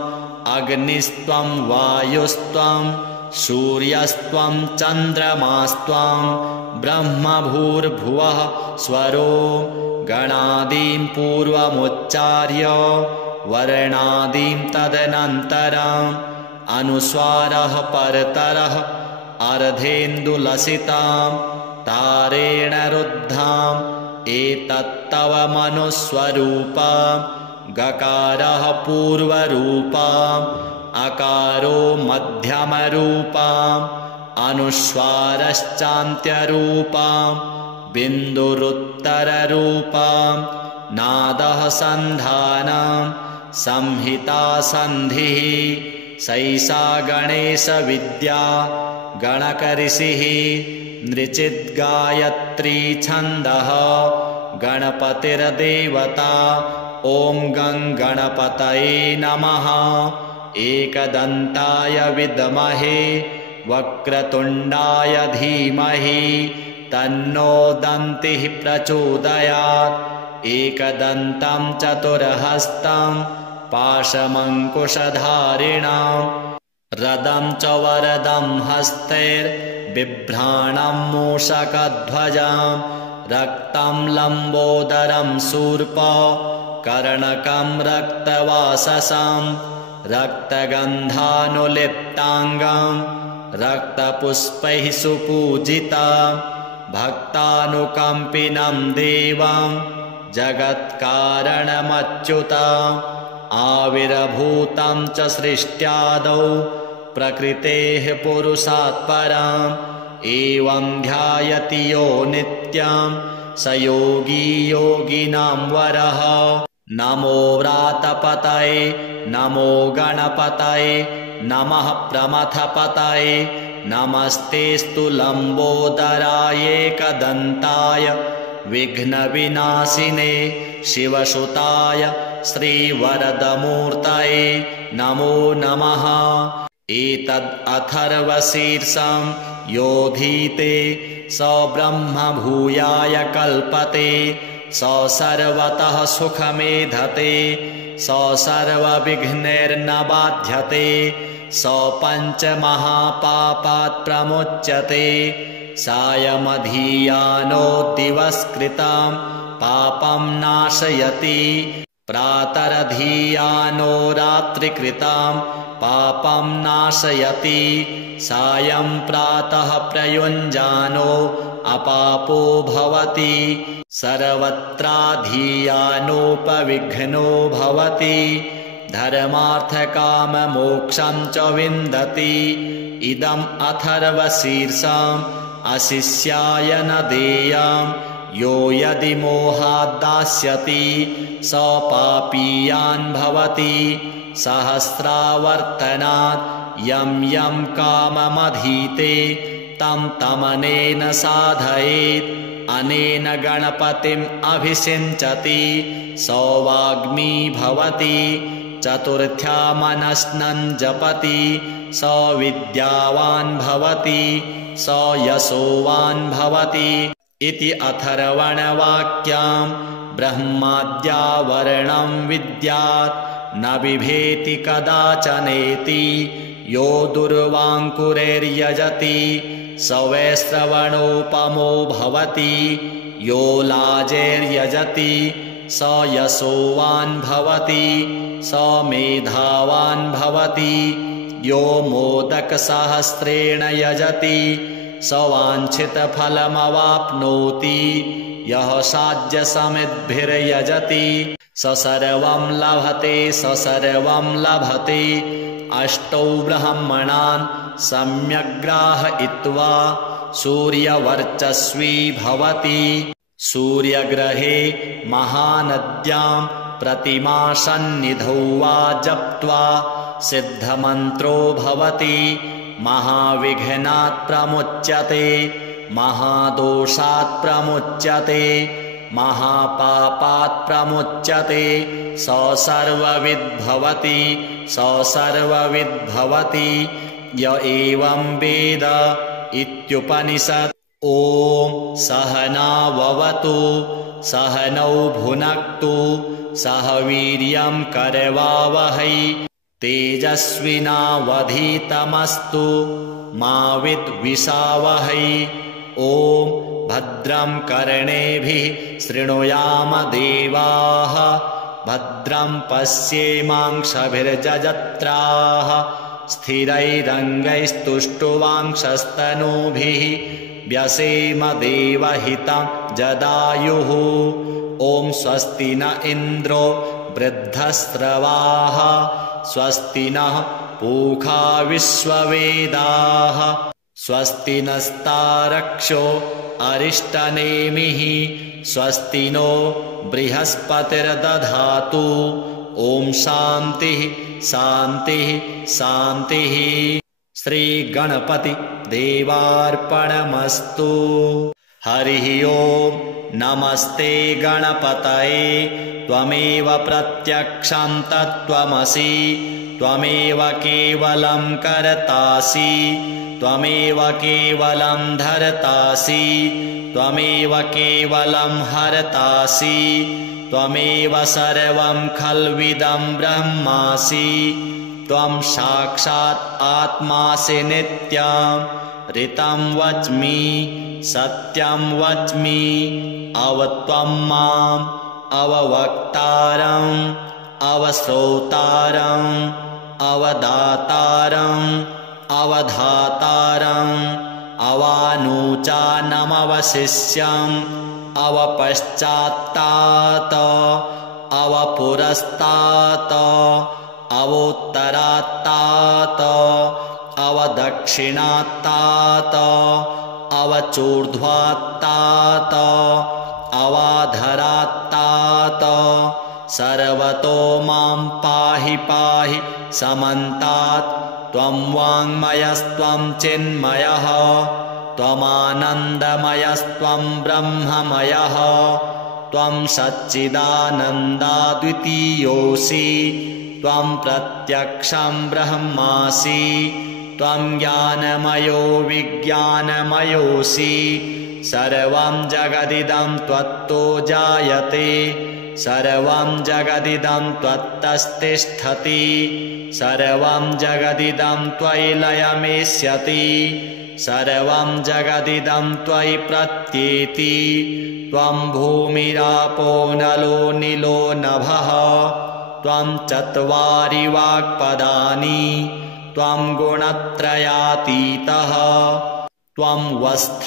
अग्निस्त्वं वायुस्त्वं सूर्यस्त्वं चन्द्रमास्त्वं ब्रह्मभूर्भुवः स्वरो गणादीं पूर्वमुच्चार्य वर्णादीं तदनन्तरम् अनुस्वारः परतरः अर्धेन्दुलसितां तारेण रुद्धाम् एतत्तव मनुस्वरूपं गकारः पूर्वरूपम् अकारो मध्यमरूपम् अनुस्वारश्चान्त्यरूपम् बिन्दुरुत्तररूपम् नादः सन्धानं संहिता सन्धिः सैषा गणेशविद्या गणकऋषिः नृचिद्गायत्री छन्दः गणपतिर्देवता ॐ गं गणपतये नमः एकदन्ताय विद्महे वक्रतुण्डाय धीमहि तन्नो दन्तिः प्रचोदयात् एकदन्तं चतुर्हस्तं पाशमङ्कुशधारिणां रदं च वरदं हस्तैर्बिभ्राणं मूषकध्वजां रक्तं लम्बोदरं शूर्प कर्णकं रक्तवाससं रक्तगन्धानुलिप्ताङ्गं रक्तपुष्पैः सुपूजिता भक्तानुकम्पिनं देवं जगत्कारणमच्युतम् आविर्भूतं च सृष्ट्यादौ प्रकृतेः पुरुषात् परम् एवं ध्यायति यो नित्यं स योगी योगिनां वरः नमो व्रातपतये नमो गणपतये नमः प्रमथपतये नमस्तेस्तु लम्बोदराय एकदन्ताय विघ्नविनाशिने शिवसुताय श्रीवरदमूर्तये नमो नमः एतद् अथर्वशीर्षं योधीते स ब्रह्मभूयाय कल्पते स सर्वतः सुखमेधते स सर्वविघ्नैर्न बाध्यते स पञ्चमहापापात् प्रमुच्यते सायमधीयानो दिवस्कृतं पापं नाशयति प्रातरधीयानो रात्रिकृतं पापं नाशयति सायं प्रातः प्रयुञ्जानो अपापो भवति सर्वत्राधीयानोपविघ्नो भवति धर्मार्थकाममोक्षं च विन्दति इदम् अथर्वशीर्षम् अशिष्याय न देयं यो यदि मोहाद्दास्यति स पापीयान् भवति सहस्रावर्तनात् यं यं काममधीते तं तमनेन साधयेत् अनेन गणपतिम् अभिषिञ्चति स वाग्मी भवति चतुर्थ्या मनस्नं जपति स विद्यावान् भवति स यशोवान् भवति इति अथर्वणवाक्यां ब्रह्माद्या वर्णं विद्यात् न बिभेति कदाचनेति यो दुर्वाङ्कुरैर्यजति स वै श्रवणोपमो भवति यो लाजैर्यजति स यशोवान् भवति स मेधावान् भवति यो मोदकसहस्रेण यजति स वाञ्छितफलमवाप्नोति यः साध्यसमिद्भिर्यजति स सर्वं लभते स सर्वं लभते अष्टौ ब्रह्मणान् सम्यग्राहयित्वा सूर्यवर्चस्वी भवति सूर्यग्रहे महानद्यां प्रतिमासन्निधौ वा जप्त्वा सिद्धमन्त्रो भवति महाविघ्नात् प्रमुच्यते महादोषात् प्रमुच्यते महापापात् प्रमुच्यते स सर्वविद्भवति स सर्वविद्भवति य एवं वेद इत्युपनिषत्। ॐ सहनाववतु सहनौ भुनक्तु सह वीर्यं करवावहै तेजस्विनावधीतमस्तु मा विद्विषावहै। ॐ भद्रं कर्णेभिः शृणुयाम देवाः भद्रं पश्येमांसभिर्जजत्राः स्थिरैरङ्गैस्तुष्टुवांसस्तनूभिः व्यसेम देवहितं जदायुः। ॐ स्वस्ति न इन्द्रो वृद्धस्रवाः स्वस्ति नः पूषा विश्ववेदाः स्वस्ति नस्तारक्षो अरिष्टनेमिः स्वस्ति नो बृहस्पतिर्दधातु। ॐ शान्तिः शान्तिः शान्तिः। श्रीगणपति देवार्पणमस्तु। हरिः ओम्। नमस्ते गणपतये त्वमेव प्रत्यक्षं तत्त्वमसि त्वमेव केवलं कर्तासि त्वमेव केवलं धर्तासि त्वमेव केवलं हर्तासि त्वमेव सर्वं खल्विदं ब्रह्मासि त्वं साक्षात् आत्मासि नित्यं ऋतं वच्मि सत्यं वच्मि अवत्वं माम् अववक्तारम् अवश्रोतारम् अवदातारम् अवधातारम् अवानुचानमवशिष्यम् अवपश्चात्तात अवपुरस्तात अवोत्तरात्तात अवदक्षिणात्तात अवचूर्ध्वात्तात अवाधरात्तात सर्वतो मां पाहि पाहि समन्तात् त्वं वाङ्मयस्त्वं चिन्मयः त्वमानन्दमयस्त्वं ब्रह्ममयः त्वं सच्चिदानन्दाद्वितीयोऽसि त्वं प्रत्यक्षं ब्रह्मासि त्वं ज्ञानमयो विज्ञानमयोऽसि सर्वं जगदिदं त्वत्तो जायते सर्वं जगदिदं त्वत्तस्तिष्ठति सर्वं जगदिदं त्वयि लयमेष्यति सर्वं जगदिदं त्वयि प्रत्येति त्वं भूमिरापो नलो नीलो नभः त्वं चत्वारि वाक्पदानि त्वं गुणत्रयातीतः त्वं वस्थात्रयातीतः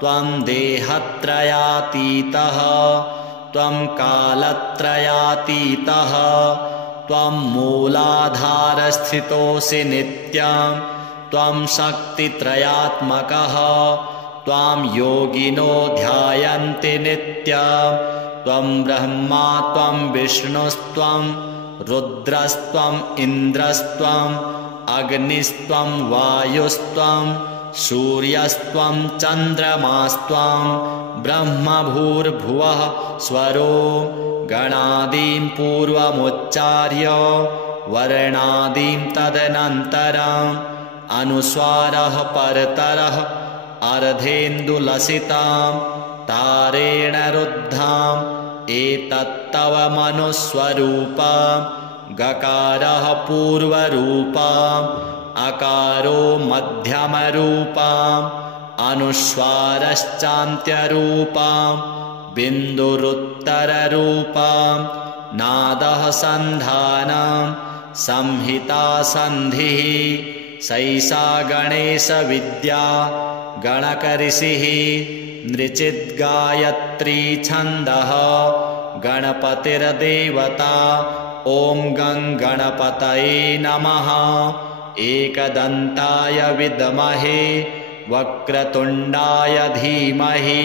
त्वं देहत्रयातीतः त्वं कालत्रयातीतः त्वं मूलाधारस्थितोऽसि नित्यं त्वं शक्तित्रयात्मकः त्वां योगिनो ध्यायन्ति नित्यं त्वं ब्रह्मा त्वं विष्णुस्त्वं रुद्रस्त्वम् इन्द्रस्त्वम् अग्निस्त्वं वायुस्त्वं सूर्यस्त्वं चन्द्रमास्त्वं ब्रह्मभूर्भुवः स्वरो गणादीं पूर्वमुच्चार्य वर्णादीं तदनन्तरम् अनुस्वारः परतरः अर्धेन्दुलसितां तारेण रुद्धाम् एतत्तव मनुस्वरूपम् गकारः पूर्वरूपम् अकारो मध्यमरूपम् अनुस्वारश्चान्त्यरूपम् बिन्दुरुत्तररूपम् नादः सन्धानम् संहिता सन्धिः सैषा गणेशविद्या गणकऋषिः नृचिद्गायत्री छन्दः गणपतिर्देवता ॐ गं गणपतये नमः एकदन्ताय विद्महे वक्रतुण्डाय धीमहि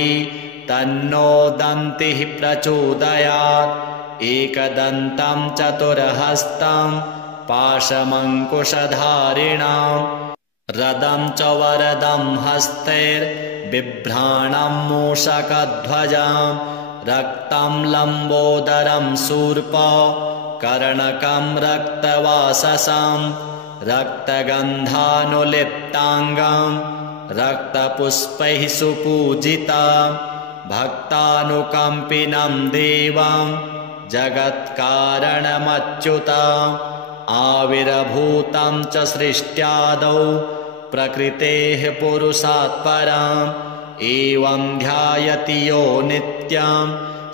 तन्नो दन्तिः प्रचोदयात् एकदन्तं चतुर्हस्तं पाशमङ्कुशधारिणां रदं च वरदं हस्तैर्बिभ्राणं मूषकध्वजं रक्तं लम्बोदरं शूर्प कर्णकं रक्तवाससं रक्तगन्धानुलिप्ताङ्गं रक्तपुष्पैः सुपूजितं भक्तानुकम्पिनं देवं जगत्कारणमच्युतम् आविर्भूतं च सृष्ट्यादौ प्रकृतेः पुरुषात् परम् एवं ध्यायति यो नित्यं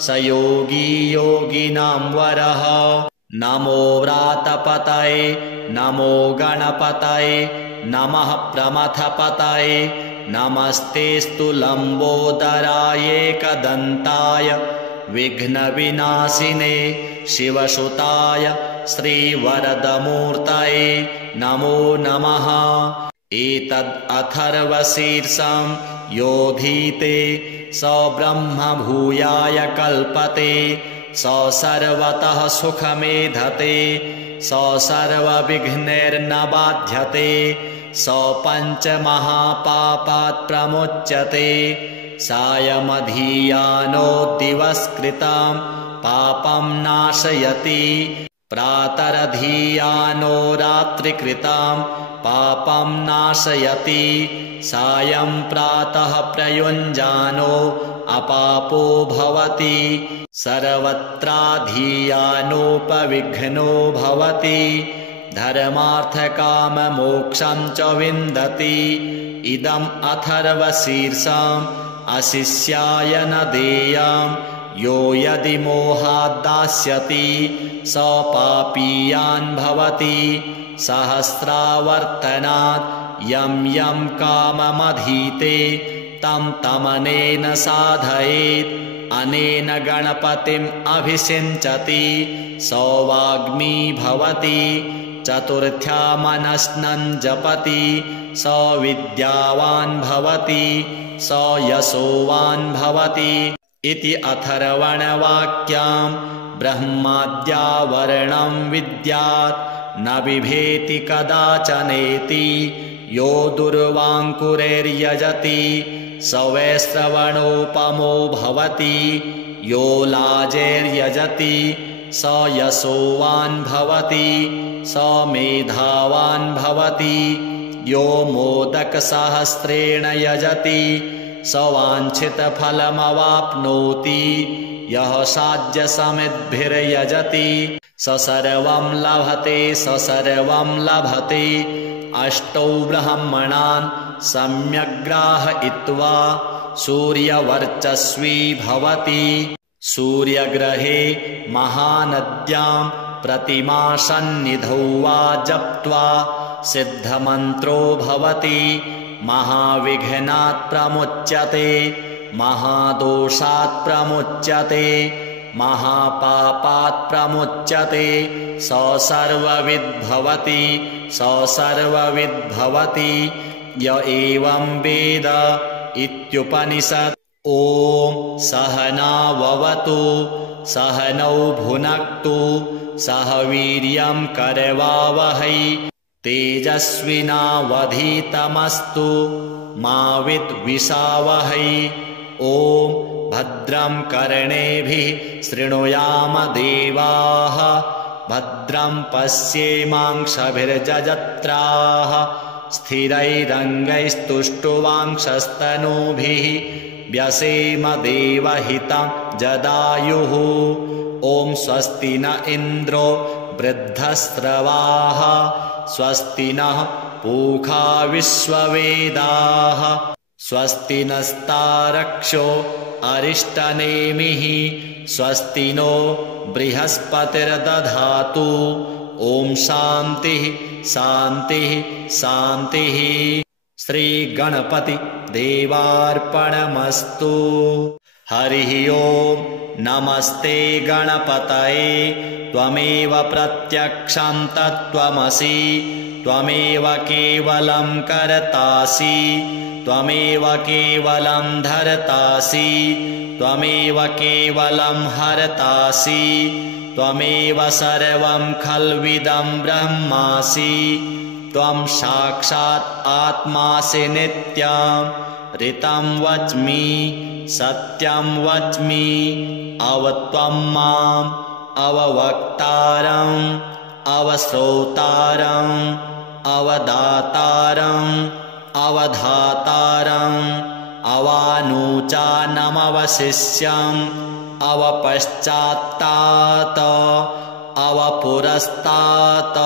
स योगी योगिनां वरः नमो व्रातपतये नमो गणपतये नमः प्रमथपतये नमस्तेस्तु लम्बोदराय एकदन्ताय विघ्नविनाशिने शिवसुताय श्रीवरदमूर्तये नमो नमः एतद् अथर्वशीर्षं योधीते स ब्रह्म भूयाय कल्पते स सर्वतः सुखमेधते स सर्वविघ्नैर्न बाध्यते स पञ्चमहापापात् प्रमुच्यते सायमधीयानो दिवस्कृतं पापं नाशयति प्रातरधीयानो रात्रिकृतं पापं नाशयति सायं प्रातः प्रयुञ्जानो अपापो भवति सर्वत्राधीयानोपविघ्नो भवति धर्मार्थकाममोक्षं च विन्दति इदम् अथर्वशीर्षम् अशिष्याय न देयम् यो यदि मोहाद्दास्यति स पापीयान् भवति सहस्रावर्तनात् यं यं काममधीते तं तमनेन साधयेत् अनेन गणपतिम् अभिषिञ्चति स वाग्मी भवति चतुर्थ्या मनस्नं जपति स विद्यावान् भवति स यशोवान् भवति इति अथर्वणवाक्यां ब्रह्माद्यावरणं विद्यात् न बिभेति कदाचनेति यो दुर्वाङ्कुरैर्यजति स वै श्रवणोपमो भवति यो लाजैर्यजति स यशोवान् भवति स मेधावान् भवति यो मोदकसहस्रेण यजति स वाञ्छितफलमवाप्नोति यः साध्यसमिद्भिर्यजति स सर्वं लभते अष्टौ ब्रह्मणान् सम्यग्राहयित्वा सूर्यवर्चस्वी भवति सूर्यग्रहे महानद्यां प्रतिमासन्निधौ वा जप्त्वा सिद्धमन्त्रो भवति महाविघ्नात् प्रमुच्यते महादोषात् प्रमुच्यते महापापात् प्रमुच्यते स सर्वविद्भवति स सर्वविद्भवति य एवं वेद इत्युपनिषत् ॐ सहनाववतु सहनौ भुनक्तु सह वीर्यं करवावहै तेजस्विनावधीतमस्तु मा विद्विषावहै ॐ भद्रं कर्णेभिः शृणुयाम देवाः भद्रं पश्येमांसभिर्जजत्राः स्थिरैरङ्गैस्तुष्टुवांसस्तनूभिः व्यसेम देवहितं जदायुः ॐ स्वस्ति न इन्द्रो वृद्धस्रवाः स्वस्ति नः पूषा विश्ववेदाः स्वस्ति नस्तारक्षो अरिष्टनेमिः स्वस्ति नो बृहस्पतिर्दधातु ॐ शान्तिः शान्तिः शान्तिः। श्रीगणपति देवार्पणमस्तु। हरिः ओं नमस्ते गणपतये त्वमेव प्रत्यक्षं तत्त्वमसि त्वमेव केवलं कर्तासि त्वमेव केवलं धर्तासि त्वमेव केवलं हर्तासि त्वमेव सर्वं खल्विदं ब्रह्मासि त्वं साक्षात् आत्मासि नित्यं ऋतं वच्मि सत्यं वच्मि अवत्वं माम् अववक्तारम् अवश्रोतारम् अवदातारम् अवधातारम् अवानुचानमवशिष्यम् अवपश्चात्तात अवपुरस्तात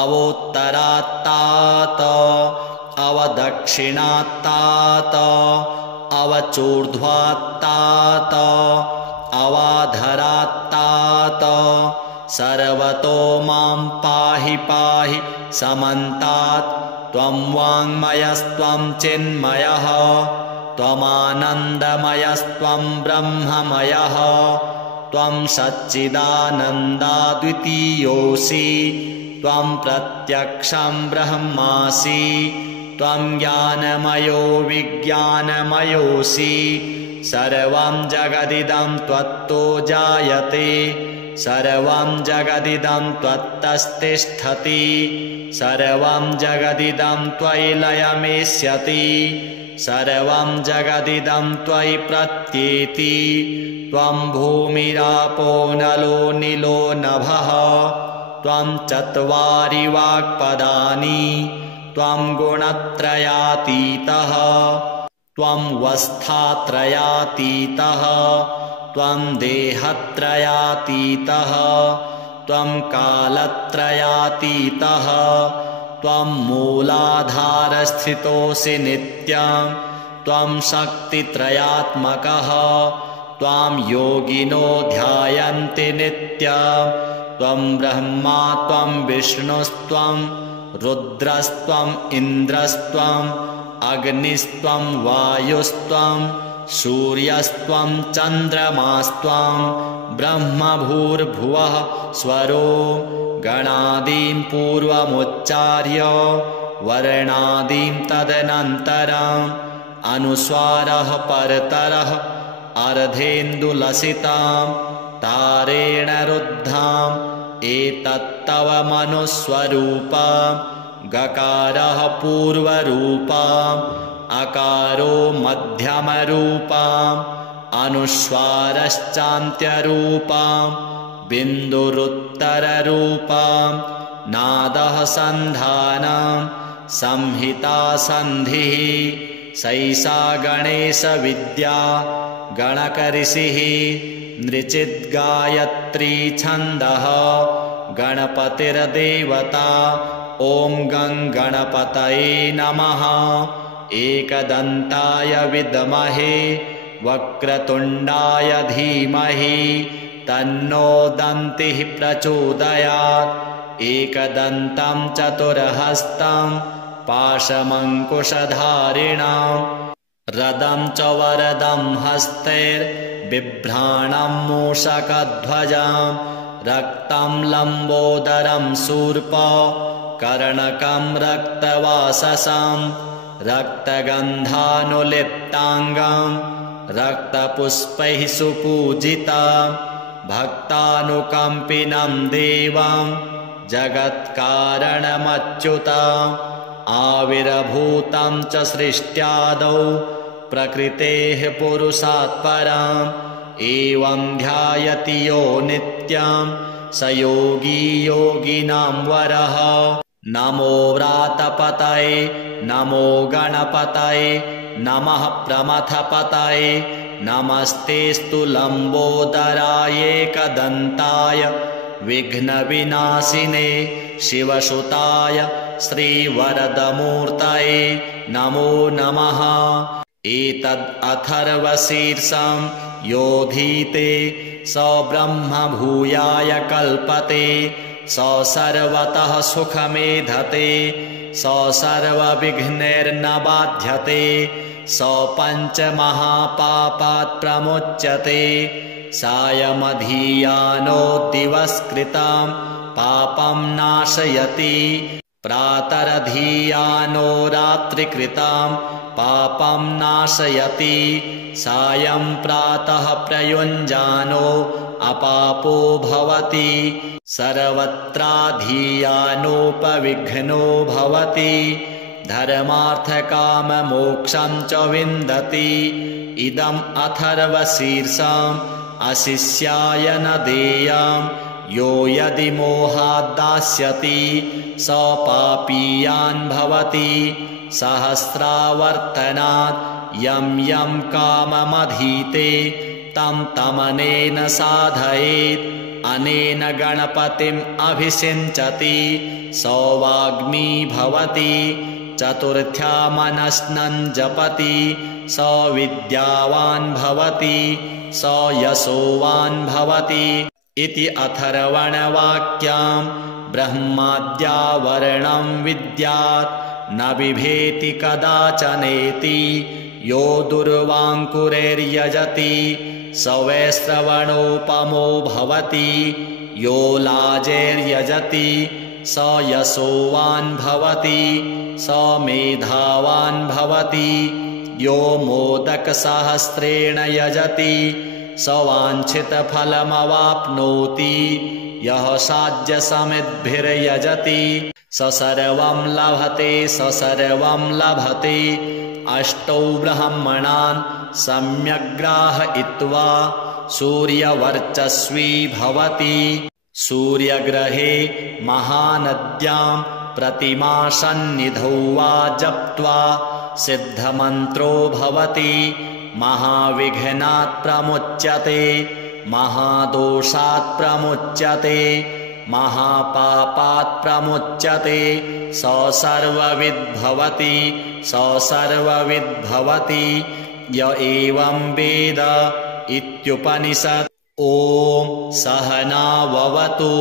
अवोत्तरात्तात अवदक्षिणात्तात अवचूर्ध्वात्तात अवाधरात्तात सर्वतो मां पाहि पाहि समन्तात् त्वं वाङ्मयस्त्वं चिन्मयः त्वमानन्दमयस्त्वं ब्रह्ममयः त्वं सच्चिदानन्दाद्वितीयोऽसि त्वं प्रत्यक्षं ब्रह्मासि त्वं ज्ञानमयो विज्ञानमयोऽसि सर्वं जगदिदं त्वत्तो जायते सर्वं जगदिदं त्वत्तस्तिष्ठति सर्वं जगदिदं त्वयि लयमेष्यति सर्वं जगदिदं त्वयि प्रत्येति त्वं भूमिरापो नलो नीलो नभः त्वं चत्वारि वाक्पदानि त्वं गुणत्रयातीतः त्वं वस्थात्रयातीतः त्वं देहत्रयातीतः त्वं कालत्रयातीतः त्वं मूलाधारस्थितोऽसि नित्यं त्वं शक्तित्रयात्मकः त्वां योगिनो ध्यायन्ति नित्यं त्वं ब्रह्मा त्वं विष्णुस्त्वं रुद्रस्त्वं इन्द्रस्त्वं अग्निस्त्वं वायुस्त्वं सूर्यस्त्वं चन्द्रमास्त्वं ब्रह्मभूर्भुवः स्वरो गणादीं पूर्वमुच्चार्य वर्णादीं तदनन्तरम् अनुस्वारः परतरः अर्धेन्दुलसितां तारेण रुद्धाम् एतत्तव मनुस्वरूपम् गकारः पूर्वरूपम् अकारो मध्यमरूपम् अनुस्वारश्चान्त्यरूपम् बिन्दुरुत्तररूपम् नादः सन्धानं संहिता सन्धिः सैषा गणेशविद्या गणकऋषिः नृचिद्गायत्री छन्दः गणपतिर्देवता ॐ गं गणपतये नमः एकदन्ताय विद्महे वक्रतुण्डाय धीमहि तन्नो दन्तिः प्रचोदयात् एकदन्तं चतुर्हस्तं पाशमङ्कुशधारिणं रदं च वरदं हस्तैर्बिभ्राणं मूषकध्वजं रक्तं लम्बोदरं शूर्पकर्णकं रक्तवाससं रक्तगन्धानुलिप्ताङ्गं रक्तपुष्पैः सुपूजितं भक्तानुकम्पिनं देवं जगत्कारणमच्युतम् आविर्भूतं च सृष्ट्यादौ प्रकृतेः पुरुषात् परम् एवं ध्यायति यो नित्यं स योगी योगिनां वरः। नमो व्रातपतये नमो गणपतये नमः प्रमथपतये नमस्तेस्तु लम्बोदराय एकदन्ताय विघ्नविनाशिने शिवसुताय श्रीवरदमूर्तये नमो नमः। एतद् अथर्वशीर्षं योऽधीते स ब्रह्म भूयाय कल्पते स सर्वतः सुखमेधते स सर्वविघ्नैर्न बाध्यते स पञ्चमहापापात् प्रमुच्यते सायमधीयानो दिवस्कृतं पापं नाशयति प्रातरधीयानो रात्रिकृतं पापं नाशयति सायं प्रातः प्रयुञ्जानो अपापो भवति सर्वत्राधीयानोपविघ्नो भवति धर्मार्थकाममोक्षं च विन्दति। इदम् अथर्वशीर्षम् अशिष्याय न देयम् यो यदि मोहाद्दास्यति स पापीयान् भवति सहस्रावर्तनात् यं यं काममधीते तं तमनेन साधयेत् अनेन गणपतिम् अभिषिञ्चति सौवाग्मी भवति चतुर्थ्या मनस्नं जपति स विद्यावान् भवति स यशोवान् भवति इति अथर्वणवाक्यां ब्रह्माद्यावरणं विद्यात् न बिभेति कदाचनेति यो दुर्वाङ्कुरैर्यजति स वैश्रवणोपमो भवति यो लाजैर्यजति स यशोवान् भवति स मेधावान् भवति यो मोदकसहस्रेण यजति स वाञ्छितफलमवाप्नोति यः साध्यसमिद्भिर्यजति स सर्वं लभते स सर्वं लभते। अष्टौ ब्रह्मणान् सम्यग्राहयित्वा सूर्यवर्चस्वी भवति सूर्यग्रहे महानद्यां प्रतिमासन्निधौ वा जप्त्वा सिद्धमन्त्रो भवति महाविघ्नात् प्रमुच्यते महादोषात् प्रमुच्यते महापापात् प्रमुच्यते स सर्वविद्भवति स सर्वविद्भवति य एवं वेद इत्युपनिषत्। ॐ सहनाववतु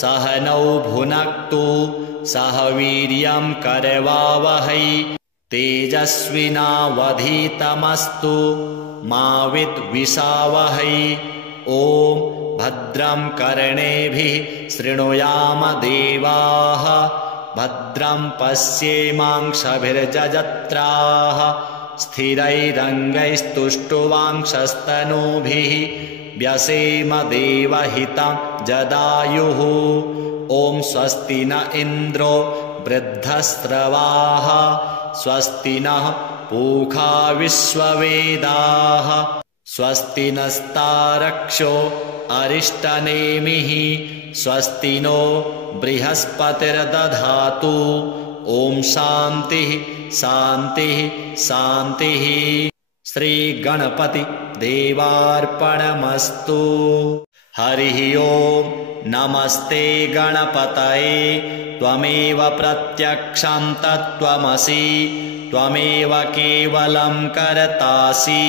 सहनौ भुनक्तु सह वीर्यं करवावहै तेजस्विनावधीतमस्तु मा विद्विषावहै। ॐ भद्रं कर्णेभिः शृणुयाम देवाः भद्रं पश्येमांसभिर्जजत्राः स्थिरैरङ्गैस्तुष्टुवांसस्तनूभिः व्यसेम देवहितं जदायुः। ॐ स्वस्ति न इन्द्रो वृद्धस्रवाः स्वस्ति नः पूषा विश्ववेदाः स्वस्ति नस्तारक्षो अरिष्टनेमिः स्वस्ति नो बृहस्पतिर्दधातु। ॐ शान्तिः शान्तिः शान्तिः। श्रीगणपति देवार्पणमस्तु। हरिः ओम्। नमस्ते गणपतये त्वमेव प्रत्यक्षं तत्त्वमसि त्वमेव केवलं कर्तासि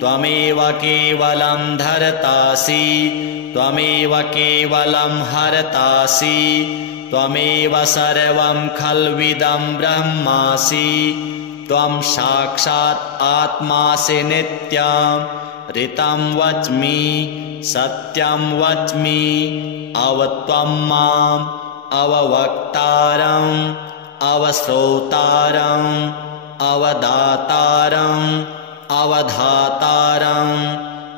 त्वमेव केवलं धर्तासि त्वमेव केवलं हर्तासि त्वमेव सर्वं खल्विदं ब्रह्मासि त्वं साक्षात् आत्मासि नित्यं ऋतं वच्मि सत्यं वच्मि अवत्वं माम् अववक्तारम् अवश्रोतारम् अवदातारम् अवधातारम्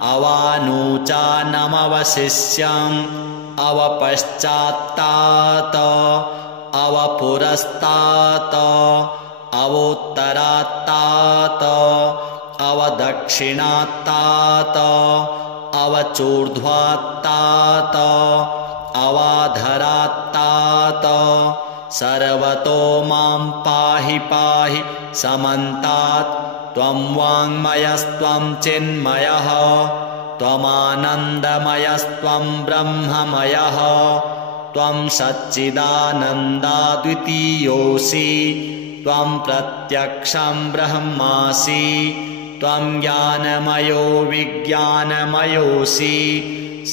अवानूचानमवशिष्यम् अवपश्चात्तात अवपुरस्तात अवोत्तरात्तात अवदक्षिणात्तात अवचूर्ध्वात्तात अवाधरात्तात सर्वतो मां पाहि पाहि समन्तात् त्वं वाङ्मयस्त्वं चिन्मयः त्वमानन्दमयस्त्वं ब्रह्ममयः त्वं सच्चिदानन्दाद्वितीयोऽसि त्वं प्रत्यक्षं ब्रह्मासि त्वं ज्ञानमयो विज्ञानमयोऽसि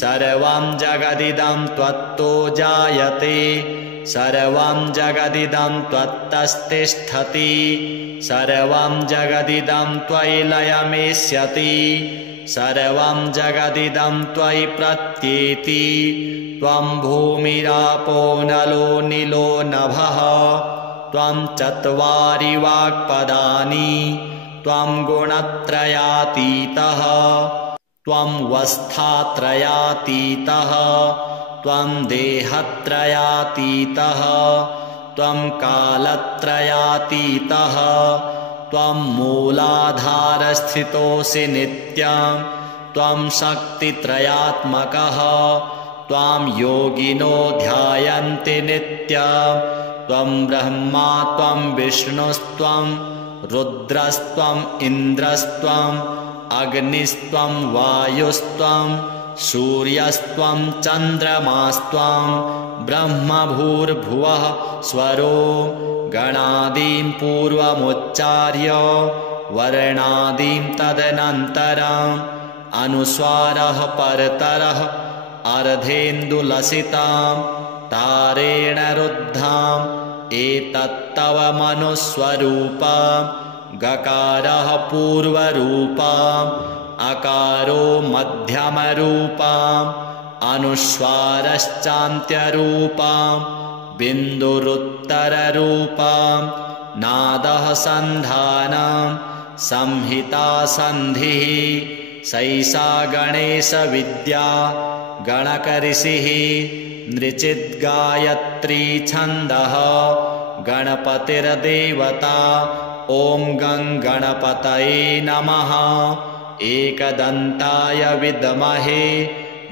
सर्वं जगदिदं त्वत्तो जायते सर्वं जगदिदं त्वत्तस्तिष्ठति सर्वं जगदिदं त्वयि लयमेष्यति सर्वं जगदिदं त्वयि प्रत्येति त्वं भूमिरापो नलो नीलो नभः त्वं चत्वारि वाक्पदानि त्वं गुणत्रयातीतः त्वं वस्थात्रयातीतः त्वं देहत्रयातीतः त्वं कालत्रयातीतः त्वं मूलाधारस्थितोऽसि नित्यं त्वं शक्तित्रयात्मकः त्वां योगिनो ध्यायन्ति नित्यं त्वं ब्रह्मा त्वं विष्णुस्त्वं रुद्रस्त्वं इन्द्रस्त्वं अग्निस्त्वं वायुस्त्वं सूर्यस्त्वं चन्द्रमास्त्वं ब्रह्मभूर्भुवः स्वरो गणादीं पूर्वमुच्चार्य वर्णादीं तदनन्तरम् अनुस्वारः परतरः अर्धेन्दुलसितां तारेण रुद्धाम् एतत्तव मनुस्वरूपम् गकारः पूर्वरूपम् अकारो मध्यमरूपम् अनुस्वारश्चान्त्यरूपम् बिन्दुरुत्तररूपम् नादः सन्धानं संहिता सन्धिः सैषा गणेशविद्या गणकऋषिः नृचिद्गायत्री छन्दः गणपतिर्देवता ॐ गं गणपतये नमः एकदन्ताय विद्महे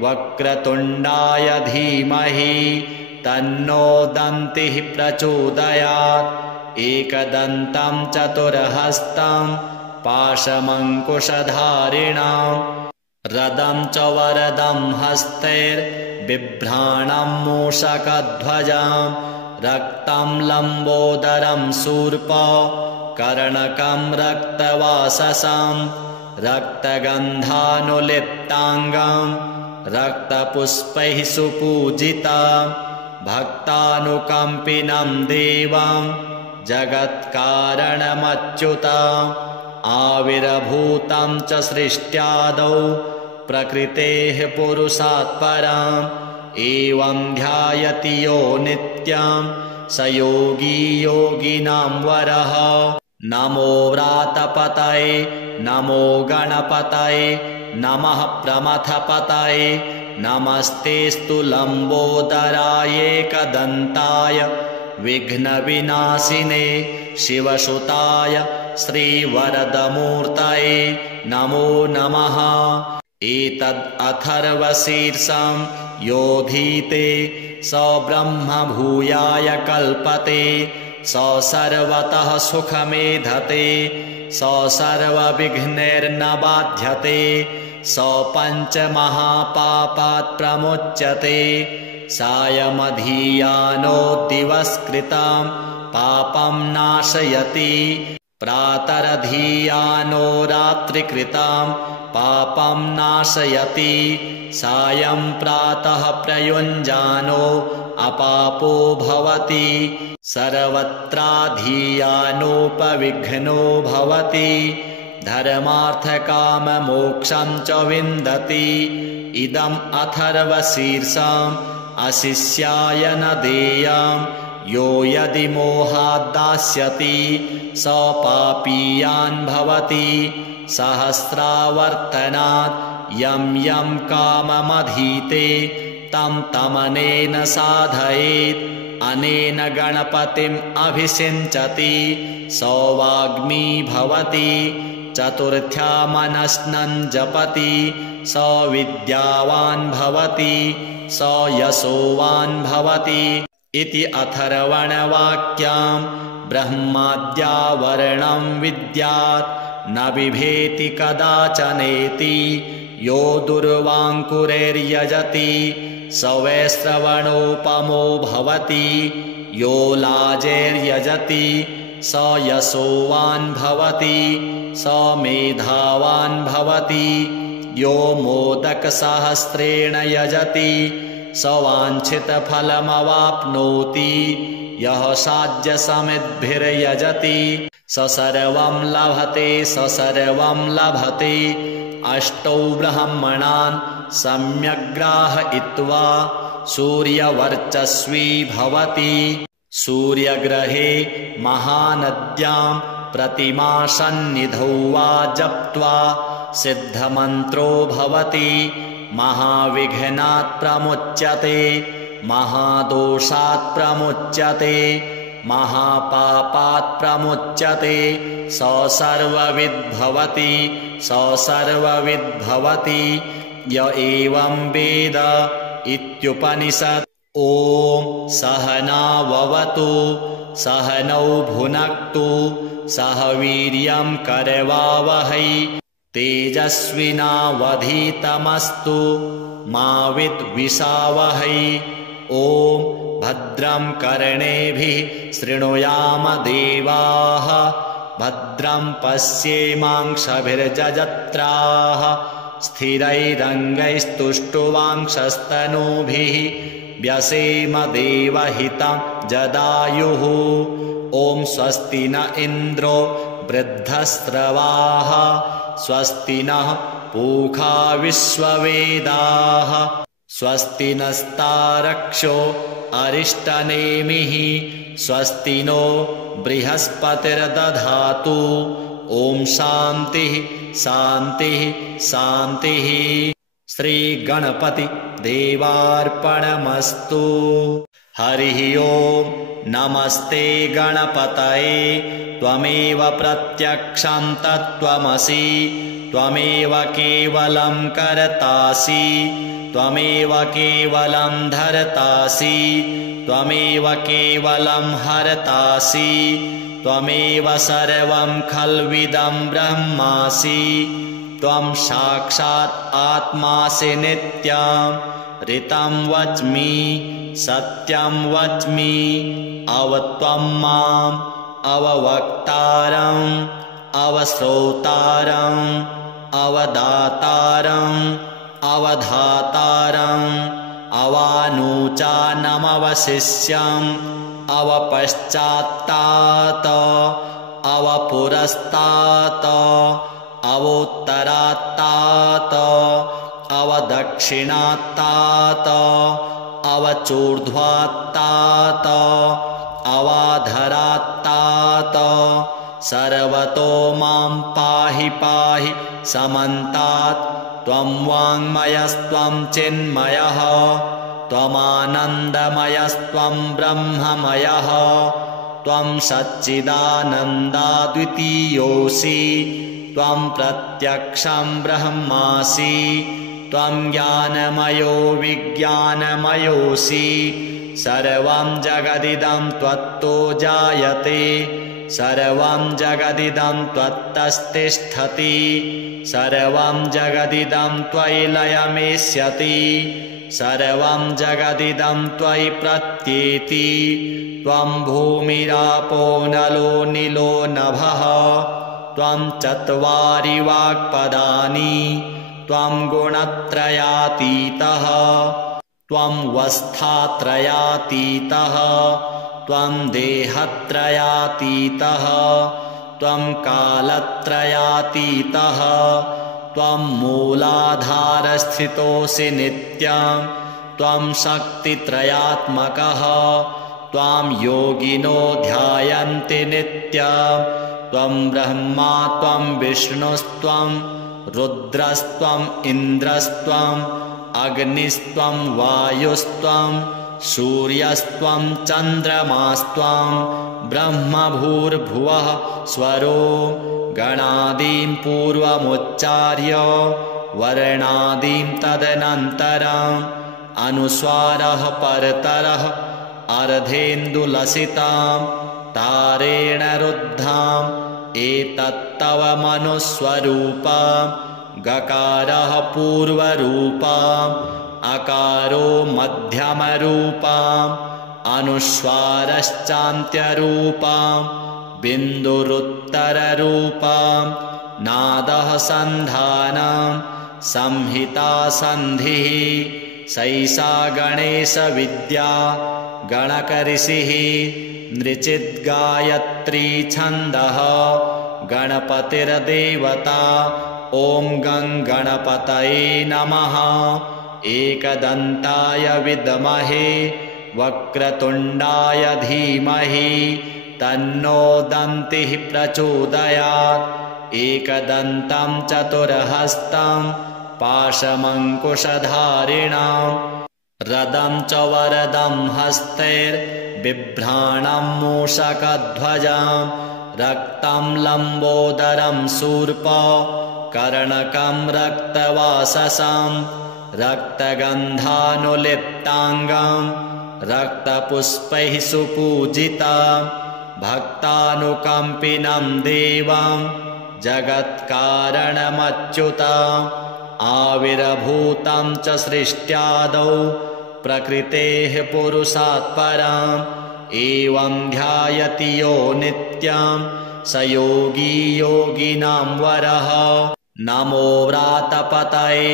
वक्रतुण्डाय धीमहि तन्नो दन्तिः प्रचोदयात् एकदन्तं चतुर्हस्तं पाशमङ्कुशधारिणं रदं च वरदं हस्तैर्बिभ्राणं मूषकध्वजं रक्तं लम्बोदरं शूर्पकर्णकं रक्तवाससं रक्तगन्धानुलिप्ताङ्गं रक्तपुष्पैः सुपूजितं भक्तानुकम्पिनं देवं जगत्कारणमच्युतम् आविर्भूतं च सृष्ट्यादौ प्रकृतेः पुरुषात् परम् एवं ध्यायति यो नित्यं स योगी योगिनां वरः नमो व्रातपतये नमो गणपतये नमः प्रमथपतये नमस्तेस्तु लम्बोदराय एकदन्ताय विघ्नविनाशिने शिवसुताय श्रीवरदमूर्तये नमो नमः एतद् अथर्वशीर्षं योधीते स ब्रह्मभूयाय कल्पते स सर्वतः सुखमेधते स सर्वविघ्नैर्न बाध्यते स पञ्चमहापापात् प्रमुच्यते सायमधीयानो दिवस्कृतं पापं नाशयति प्रातरधीयानो रात्रिकृतं पापं नाशयति सायं प्रातः प्रयुञ्जानो अपापो भवति सर्वत्राधीयानोपविघ्नो भवति धर्मार्थकाममोक्षं च विन्दति इदम् अथर्वशीर्षम् अशिष्याय न देयं यो यदि मोहाद्दास्यति स पापीयान् भवति सहस्रावर्तनात् यं यं काममधीते तं तमनेन साधयेत् अनेन गणपतिम् अभिषिञ्चति स वाग्मी भवति चतुर्थ्या मनस्नं जपति स विद्यावान् भवति स यशोवान् भवति इति अथर्वणवाक्यां ब्रह्माद्यावरणं विद्यात् न बिभेति कदाचनेति यो दुर्वाङ्कुरैर्यजति स वै श्रवणोपमो भवति यो लाजैर्यजति स यशोवान् भवति स मेधावान् भवति यो मोदकसहस्रेण यजति स वाञ्छितफलमवाप्नोति यः साध्यसमिद्भिर्यजति स सर्वं लभते स सर्वं लभते अष्टौ ब्रह्मणान् सम्यग्राहयित्वा सूर्यवर्चस्वी भवति सूर्यग्रहे महानद्यां प्रतिमासन्निधौ वा जप्त्वा सिद्धमन्त्रो भवति महाविघ्नात् प्रमुच्यते महादोषात् प्रमुच्यते महापापात् प्रमुच्यते स सर्वविद्भवति स सर्वविद्भवति य एवं वेद इत्युपनिषत्। ॐ सहनाववतु सहनौ भुनक्तु सह वीर्यं करवावहै तेजस्विनावधीतमस्तु मा विद्विषावहै। ॐ भद्रं कर्णेभिः शृणुयाम देवाः भद्रं पश्येमांसभिर्जजत्राः स्थिरैरङ्गैस्तुष्टुवांसस्तनूभिः व्यसेम देवहितं जदायुः। ॐ स्वस्ति न इन्द्रो वृद्धस्रवाः स्वस्ति नः पूषा विश्ववेदाः स्वस्ति नस्तारक्षो अरिष्टनेमिः स्वस्ति नो बृहस्पतिर्दधातु। ॐ शान्तिः शान्तिः शान्तिः। श्रीगणपति देवार्पणमस्तु। हरिः ओम् नमस्ते गणपतये त्वमेव प्रत्यक्षं तत्त्वमसि त्वमेव केवलं कर्तासि त्वमेव केवलं धर्तासि त्वमेव केवलं हर्तासि त्वमेव सर्वं खल्विदं ब्रह्मासि त्वं साक्षात् आत्मासि नित्यं ऋतं वच्मि सत्यं वच्मि अवत्वं माम् अववक्तारम् अवश्रोतारम् अवदातारम् अवधातारम् अवानुचानमवशिष्यम् अवपश्चात्तात अवपुरस्तात अवोत्तरात्तात अवदक्षिणात्तात अवचूर्ध्वात्तात अवाधरात्तात सर्वतो मां पाहि पाहि समन्तात् त्वं वाङ्मयस्त्वं चिन्मयः त्वमानन्दमयस्त्वं ब्रह्ममयः त्वं सच्चिदानन्दाद्वितीयोऽसि त्वं प्रत्यक्षं ब्रह्मासि त्वं ज्ञानमयो विज्ञानमयोऽसि सर्वं जगदिदं त्वत्तो जायते सर्वं जगदिदं त्वत्तस्तिष्ठति सर्वं जगदिदं त्वयि लयमेष्यति सर्वं जगदिदं त्वयि प्रत्येति त्वं भूमिरापो नलो नीलो नभः त्वं चत्वारि वाक्पदानि त्वं गुणत्रयातीतः त्वं वस्थात्रयातीतः त्वं देहत्रयातीतः त्वं कालत्रयातीतः त्वं मूलाधारस्थितोऽसि नित्यं त्वं शक्तित्रयात्मकः त्वां योगिनो ध्यायन्ति नित्यं त्वं ब्रह्मा त्वं विष्णुस्त्वं रुद्रस्त्वम् इन्द्रस्त्वम् अग्निस्त्वं वायुस्त्वं सूर्यस्त्वं चन्द्रमास्त्वं ब्रह्मभूर्भुवः स्वरो गणादीं पूर्वमुच्चार्य वर्णादीं तदनन्तरम् अनुस्वारः परतरः अर्धेन्दुलसितां तारेण रुद्धाम् एतत्तव मनुस्वरूपम् गकारः पूर्वरूपम् अकारो मध्यमरूपम् अनुस्वारश्चान्त्यरूपम् बिन्दुरुत्तररूपम् नादः सन्धानं संहिता सन्धिः सैषा गणेशविद्या गणकऋषिः नृचिद्गायत्री छन्दः गणपतिर्देवता ॐ गं गणपतये नमः एकदन्ताय विद्महे वक्रतुण्डाय धीमहि तन्नो दन्तिः प्रचोदयात् एकदन्तं चतुर्हस्तं पाशमङ्कुशधारिणां रदं च वरदं हस्तैर्बिभ्राणं मूषकध्वजां रक्तं लम्बोदरं शूर्प कर्णकं रक्तवाससं रक्तगन्धानुलिप्ताङ्गं रक्तपुष्पैः सुपूजितं भक्तानुकम्पिनं देवं जगत्कारणमच्युतम् आविर्भूतं च सृष्ट्यादौ प्रकृतेः पुरुषात् परम् एवं ध्यायति यो नित्यं स योगी योगिनां वरः नमो व्रातपतये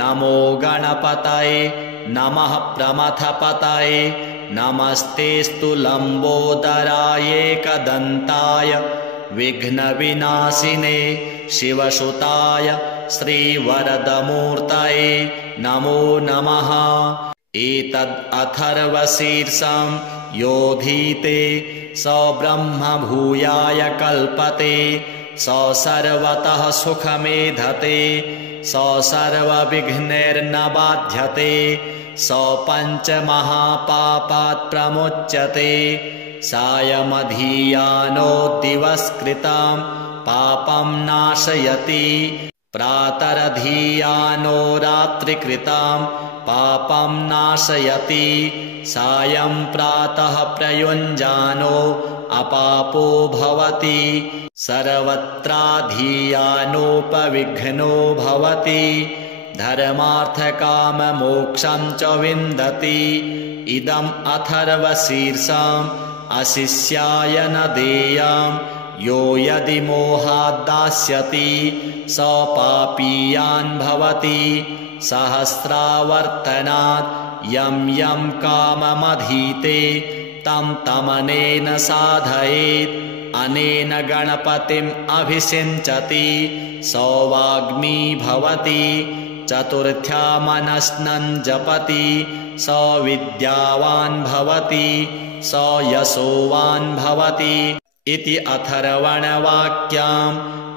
नमो गणपतये नमः प्रमथपतये नमस्तेस्तु लम्बोदराय एकदन्ताय विघ्नविनाशिने शिवसुताय श्रीवरदमूर्तये नमो नमः एतद् अथर्वशीर्षं योधीते स ब्रह्मभूयाय कल्पते स सर्वतः सुखमेधते स सर्वविघ्नैर्न बाध्यते स पञ्चमहापापात् प्रमुच्यते सायमधीयानो दिवस्कृतं पापं नाशयति प्रातरधीयानो रात्रिकृतं पापं नाशयति सायं प्रातः प्रयुञ्जानो अपापो भवति सर्वत्राधीयानोपविघ्नो भवति धर्मार्थकाममोक्षं च विन्दति इदम् अथर्वशीर्षम् अशिष्याय न देयं यो यदि मोहात् दास्यति स पापीयान् भवति सहस्रावर्तनात् यं यं काममधीते तं तमनेन साधयेत् अनेन गणपतिम् अभिषिञ्चति स वाग्मी भवति चतुर्थ्या मनस्नं जपति स विद्यावान् भवति स यशोवान् भवति इति अथर्वणवाक्यां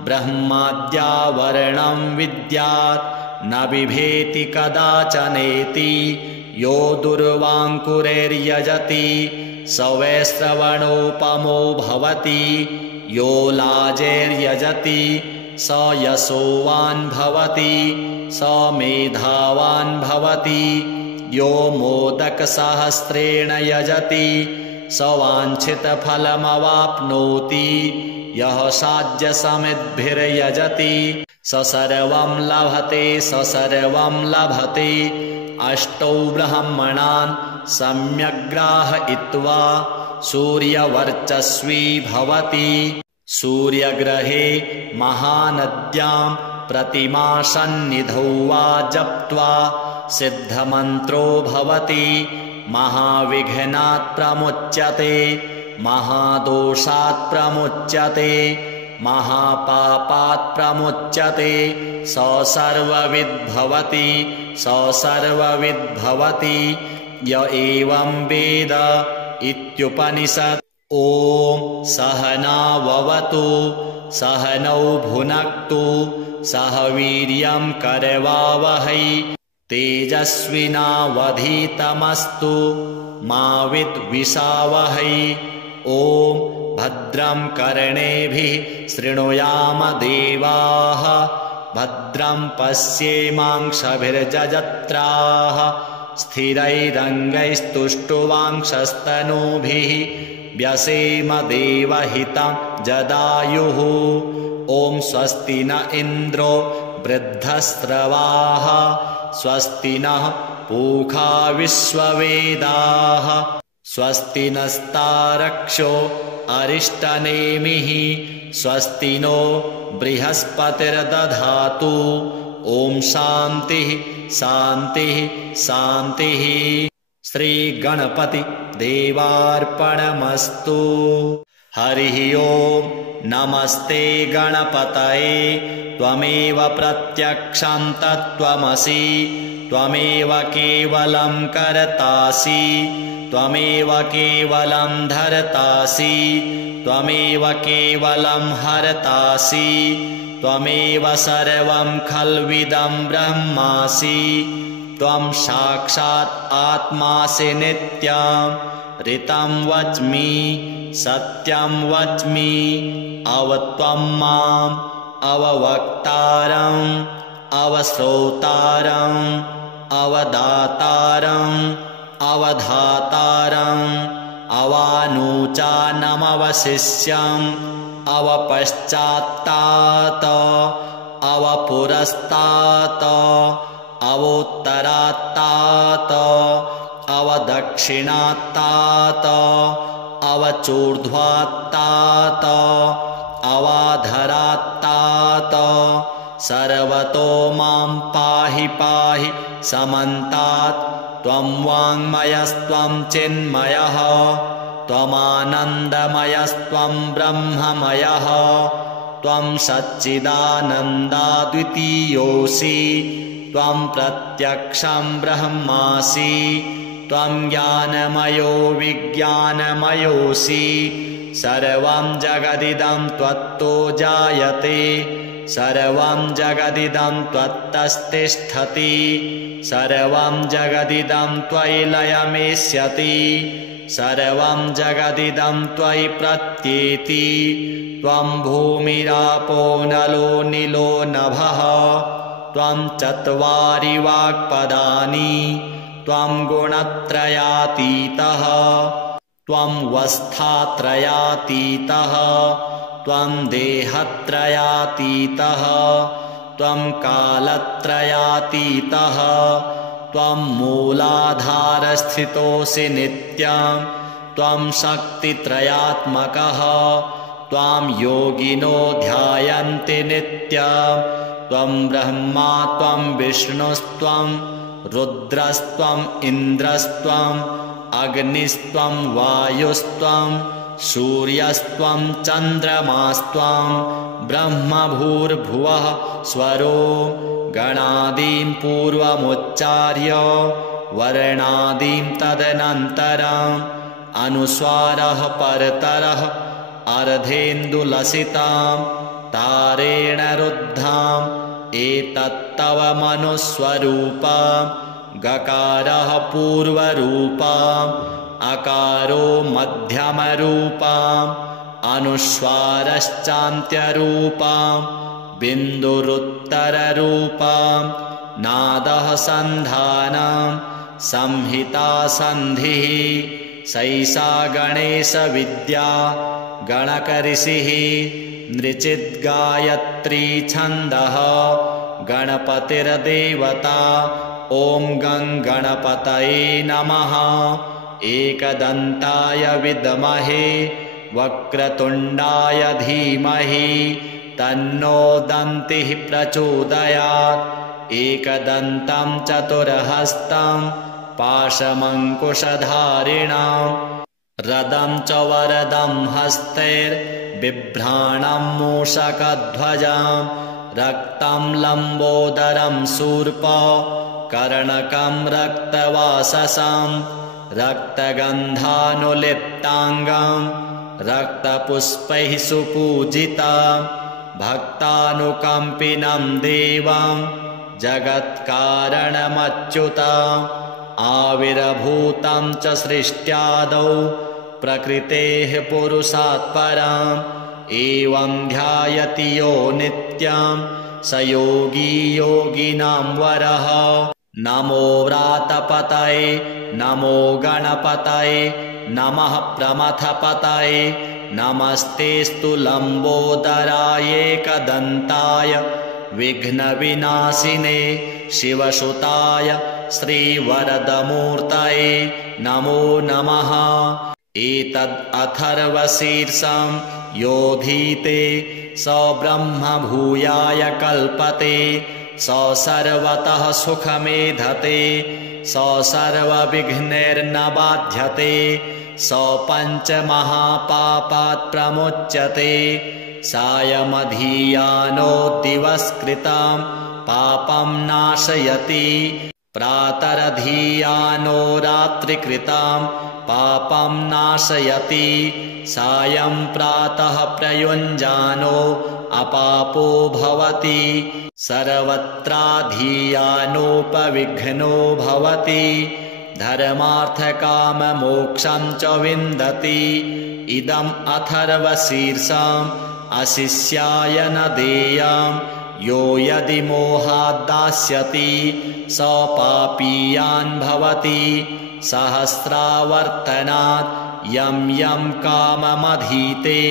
ब्रह्माद्यावरणं विद्यात् न बिभेति कदाचनेति यो दुर्वाङ्कुरैर्यजति स वै श्रवणोपमो भवति यो लाजैर्यजति स यशोवान् भवति स मेधावान् भवति यो मोदकसहस्रेण यजति स वाञ्छितफलमवाप्नोति यः साध्यसमिद्भिर्यजति स सर्वं लभते स सर्वं लभते अष्टौ ब्रह्मणान् सम्यग्राहयित्वा सूर्यवर्चस्वी भवति सूर्यग्रहे महानद्यां प्रतिमासन्निधौ वा जप्त्वा सिद्धमन्त्रो भवति महाविघ्नात् प्रमुच्यते महादोषात् प्रमुच्यते महापापात् प्रमुच्यते स सर्वविद्भवति स सर्वविद्भवति य एवं वेद इत्युपनिषत्। ॐ सहनाववतु सहनौ भुनक्तु सह वीर्यं करवावहै तेजस्विनावधीतमस्तु मा विद्विषावहै। ॐ भद्रं कर्णेभिः शृणुयाम देवाः भद्रं पश्येमांसभिर्जजत्राः स्थिरैरङ्गैस्तुष्टुवांसस्तनूभिः व्यसेम देवहितं जदायुः। ॐ स्वस्ति न इन्द्रो वृद्धस्रवाः स्वस्ति नः पूषा विश्ववेदाः स्वस्ति नस्तारक्षो अरिष्टनेमिः स्वस्ति नो बृहस्पतिर्दधातु। ॐ शान्तिः शान्तिः शान्तिः। श्रीगणपति देवार्पणमस्तु। हरिः ॐ नमस्ते गणपतये त्वमेव प्रत्यक्षं तत्त्वमसि त्वमेव केवलं कर्तासि त्वमेव केवलं धर्तासि त्वमेव केवलं हर्तासि त्वमेव सर्वं खल्विदं ब्रह्मासि त्वं साक्षात् आत्मासि नित्यं ऋतं वच्मि सत्यं वच्मि अवत्वं माम् अववक्तारम् अवश्रोतारम् अवदातारम् अवधातारम् अवानुचानमवशिष्यम् अवपश्चात्तात अवपुरस्तात् अवोत्तरात्तात अवदक्षिणात्तात अवचूर्ध्वात्तात अवाधरात्तात सर्वतो मां पाहि पाहि समन्तात् त्वं वाङ्मयस्त्वं चिन्मयः त्वमानन्दमयस्त्वं ब्रह्ममयः त्वं सच्चिदानन्दाद्वितीयोऽसि त्वं प्रत्यक्षं ब्रह्मासि त्वं ज्ञानमयो विज्ञानमयोऽसि सर्वं जगदिदं त्वत्तो जायते सर्वं जगदिदं त्वत्तस्तिष्ठति सर्वं जगदिदं त्वयि लयमेष्यति सर्वं जगदिदं त्वयि प्रत्येति त्वं भूमिरापो नलो निलो नभः त्वं चत्वारि वाक्पदानि त्वं गुणत्रयातीतः त्वं वस्थात्रयातीतः त्वं देहत्रयातीतः त्वं कालत्रयातीतः त्वं मूलाधारस्थितोऽसि नित्यं त्वं शक्तित्रयात्मकः त्वां योगिनो ध्यायन्ति नित्यं त्वं ब्रह्मा त्वं विष्णुस्त्वं रुद्रस्त्वम् इन्द्रस्त्वम् अग्निस्त्वं वायुस्त्वं सूर्यस्त्वं चन्द्रमास्त्वं ब्रह्मभूर्भुवः स्वरो गणादीं पूर्वमुच्चार्य वर्णादीं तदनन्तरम् अनुस्वारः परतरः अर्धेन्दुलसितां तारेण रुद्धाम् एतत्तव मनुस्वरूपम् गकारः पूर्वरूपम् अकारो मध्यमरूपम् अनुस्वारश्चान्त्यरूपम् बिन्दुरुत्तररूपम् नादः सन्धानम् संहिता सन्धिः सैषा गणेशविद्या गणकऋषिः नृचिद्गायत्री छन्दः गणपतिर्देवता ॐ गं गणपतये नमः एकदन्ताय विद्महे वक्रतुण्डाय धीमहि तन्नो दन्तिः प्रचोदयात् एकदन्तं चतुर्हस्तं पाशमङ्कुशधारिणां रदं च वरदं हस्तैर्बिभ्राणं मूषकध्वजं रक्तं लम्बोदरं शूर्प कर्णकं रक्तवाससं रक्तगन्धानुलिप्ताङ्गं रक्तपुष्पैः सुपूजितं भक्तानुकम्पिनं देवं जगत्कारणमच्युतम् आविर्भूतं च सृष्ट्यादौ प्रकृतेः पुरुषात् परम् एवं ध्यायति यो नित्यं स योगी योगिनां वरः। नमो व्रातपतये नमो गणपतये नमः प्रमथपतये नमस्तेस्तु लम्बोदराय एकदन्ताय विघ्नविनाशिने शिवसुताय श्रीवरदमूर्तये नमो नमः। एतद् अथर्वशीर्षं योऽधीते स ब्रह्म भूयाय कल्पते स सर्वतः सुखमेधते स सर्वविघ्नैर्न बाध्यते स पञ्चमहापापात् प्रमुच्यते। सायमधीयानो दिवस्कृतं पापं नाशयति प्रातरधीयानो रात्रिकृतं पापं नाशयति सायं प्रातः प्रयुञ्जानो अपापो भवति सर्वत्राधीयानोपविघ्नो भवति धर्मार्थकाममोक्षं च विन्दति। इदम् अथर्वशीर्षम् अशिष्याय न देयम् यो यदि मोहाद्दास्यति स पापीयान् भवति सहस्रावर्तनात् यं यं काममधीते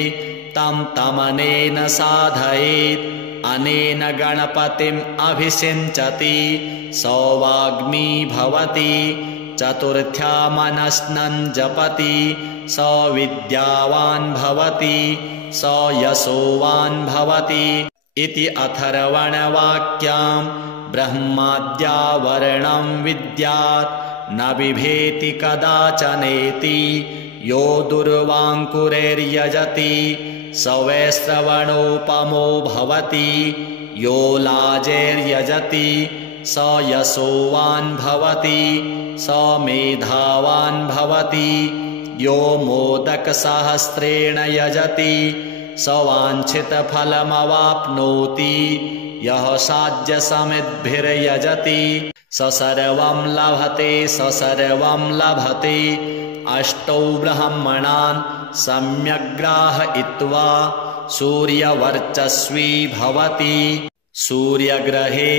तं तमनेन साधयेत् अनेन गणपतिम् अभिषिञ्चति स वाग्मी भवति चतुर्थ्या मनस्नं जपति स विद्यावान् भवति स यशोवान् भवति इति अथर्वणवाक्यां ब्रह्माद्यावरणं विद्यात् न बिभेति कदाचनेति यो दुर्वाङ्कुरैर्यजति स वै श्रवणोपमो भवति यो लाजैर्यजति स यशोवान् भवति स मेधावान् भवति यो मोदकसहस्रेण यजति स वाञ्छितफलमवाप्नोति यः साध्यसमिद्भिर्यजति स सर्वं लभते अष्टौ ब्रह्मणान् सम्यग्राहयित्वा सूर्यवर्चस्वी भवति सूर्यग्रहे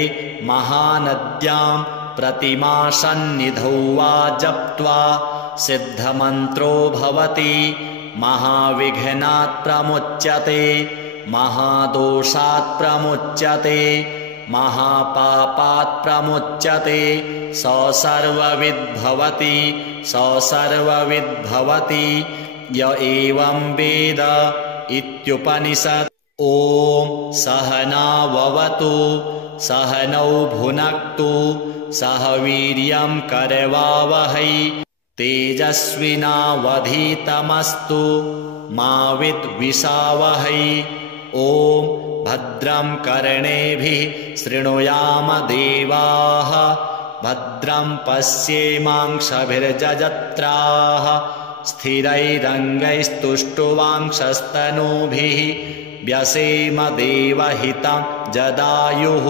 महानद्यां प्रतिमासन्निधौ वा जप्त्वा सिद्धमन्त्रो भवति महाविघ्नात् प्रमुच्यते महादोषात् प्रमुच्यते महापापात् प्रमुच्यते स सर्वविद्भवति स सर्वविद्भवति य एवं वेद इत्युपनिषत्। ॐ सहनाववतु सहनौ भुनक्तु सह वीर्यं करवावहै तेजस्विनावधीतमस्तु मा विद्विषावहै। ॐ भद्रं कर्णेभिः शृणुयाम देवाः भद्रं पश्येमांसभिर्जजत्राः स्थिरैरङ्गैस्तुष्टुवांसस्तनूभिः व्यसेम देवहितं जदायुः।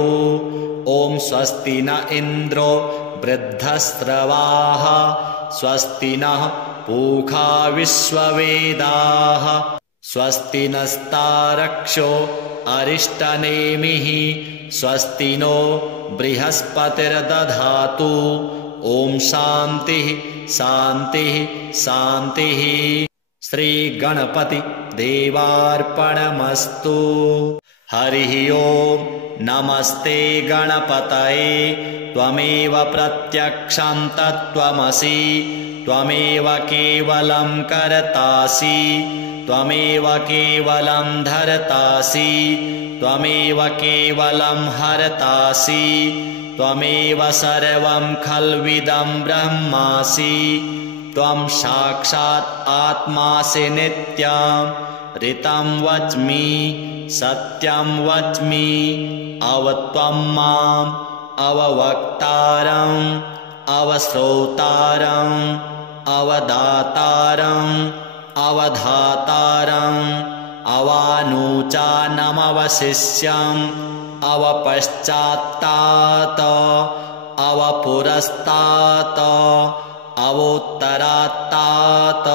ॐ स्वस्ति न इन्द्रो वृद्धस्रवाः स्वस्ति नः पूषा विश्ववेदाः स्वस्ति नस्तारक्षो अरिष्टनेमिः स्वस्ति नो बृहस्पतिर्दधातु। ॐ शान्तिः शान्तिः शान्तिः। श्रीगणपति देवार्पणमस्तु। हरिः ओम्। नमस्ते गणपतये त्वमेव प्रत्यक्षं तत्त्वमसि त्वमेव केवलं कर्तासि त्वमेव केवलं धर्तासि त्वमेव केवलं हर्तासि त्वमेव सर्वं खल्विदं ब्रह्मासि त्वं साक्षात् आत्मासि नित्यं ऋतं वच्मि सत्यं वच्मि अवत्वं माम् अववक्तारम् अवश्रोतारम् अवदातारम् अवधातारम् अवानुभावायम् अवानूचानमवशिष्यम् अवपश्चात्तात अवपुरस्तात अवोत्तरात्तात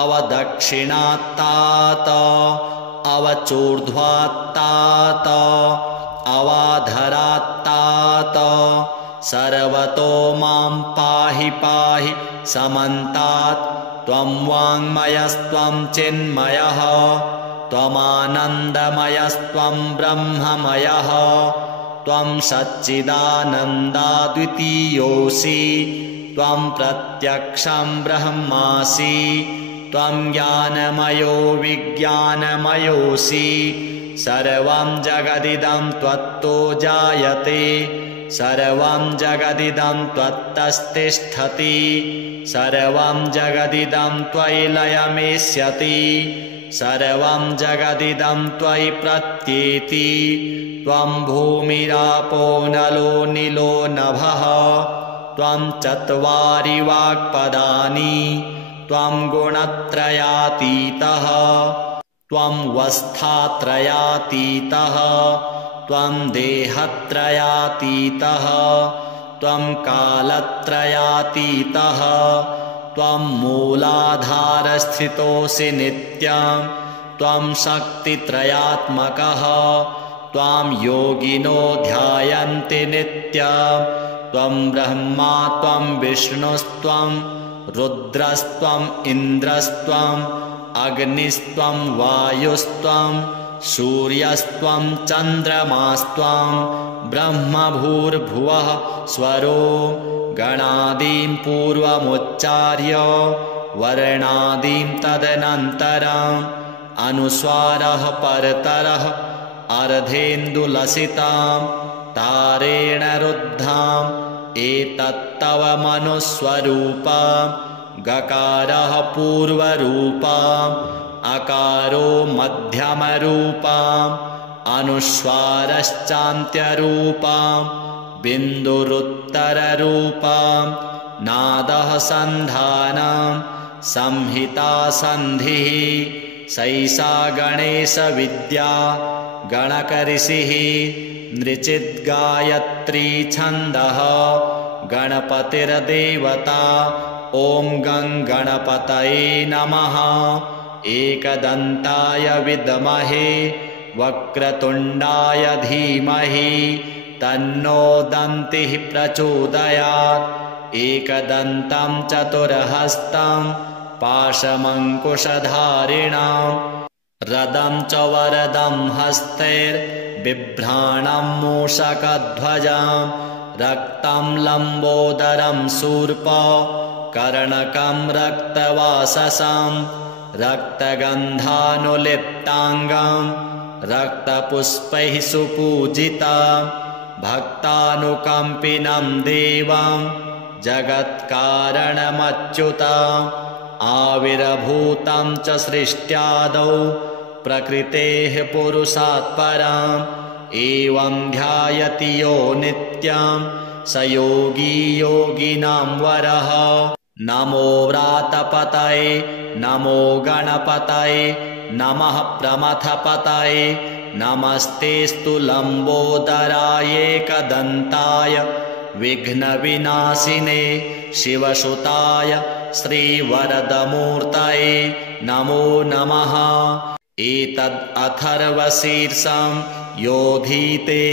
अवदक्षिणात्तात अवचूर्ध्वात्तात अवाधरात्तात सर्वतो मां पाहि पाहि समन्तात् त्वं वाङ्मयस्त्वं चिन्मयः त्वमानन्दमयस्त्वं ब्रह्ममयः त्वं सच्चिदानन्दाद्वितीयोऽसि त्वं प्रत्यक्षं ब्रह्मासि त्वं ज्ञानमयो विज्ञानमयोऽसि सर्वं जगदिदं त्वत्तो जायते सर्वं जगदिदं त्वत्तस्तिष्ठति सर्वं जगदिदं त्वयि लयमेष्यति सर्वं जगदिदं त्वयि प्रत्येति त्वं भूमिरापो नलो निलो नभः त्वं चत्वारि वाक्पदानि त्वं गुणत्रयातीतः त्वं वस्थात्रयातीतः त्वं देहत्रयातीतः त्वं कालत्रयातीतः त्वं मूलाधारस्थितोऽसि नित्यं त्वं शक्तित्रयात्मकः त्वां योगिनो ध्यायन्ति नित्यं त्वं ब्रह्मा त्वं विष्णुस्त्वं रुद्रस्त्वम् इन्द्रस्त्वम् अग्निस्त्वं वायुस्त्वं सूर्यस्त्वं चन्द्रमास्त्वं ब्रह्मभूर्भुवः स्वरो गणादीं पूर्वमुच्चार्य वर्णादीं तदनन्तरम् अनुस्वारः परतरः अर्धेन्दुलसितां तारेण रुद्धाम् एतत्तव मनुस्वरूपम् गकारः पूर्वरूपम् अकारो मध्यमरूपम् अनुस्वारश्चान्त्यरूपम् बिन्दुरुत्तररूपम् नादः सन्धानं संहिता सन्धिः सैषा गणेशविद्या गणकऋषिः नृचिद्गायत्री छन्दः गणपतिर्देवता ॐ गं गणपतये नमः एकदन्ताय विद्महे वक्रतुण्डाय धीमहि तन्नो दन्तिः प्रचोदयात् एकदन्तं चतुर्हस्तं पाशमङ्कुशधारिणं रदं च वरदं हस्तैर्बिभ्राणं मूषकध्वजं रक्तं लम्बोदरं शूर्प कर्णकं रक्तवाससं रक्तगन्धानुलिप्ताङ्गं रक्तपुष्पैः सुपूजितं भक्तानुकम्पिनं देवं जगत्कारणमच्युतम् आविर्भूतं च सृष्ट्यादौ प्रकृतेः पुरुषात् परम् एवं ध्यायति यो नित्यं स योगी योगिनां वरः नमो व्रातपतये नमो गणपतये नमः प्रमथपतये नमस्तेस्तु लम्बोदराय एकदन्ताय विघ्नविनाशिने शिवसुताय श्रीवरदमूर्तये नमो नमः एतद् अथर्वशीर्षं योधीते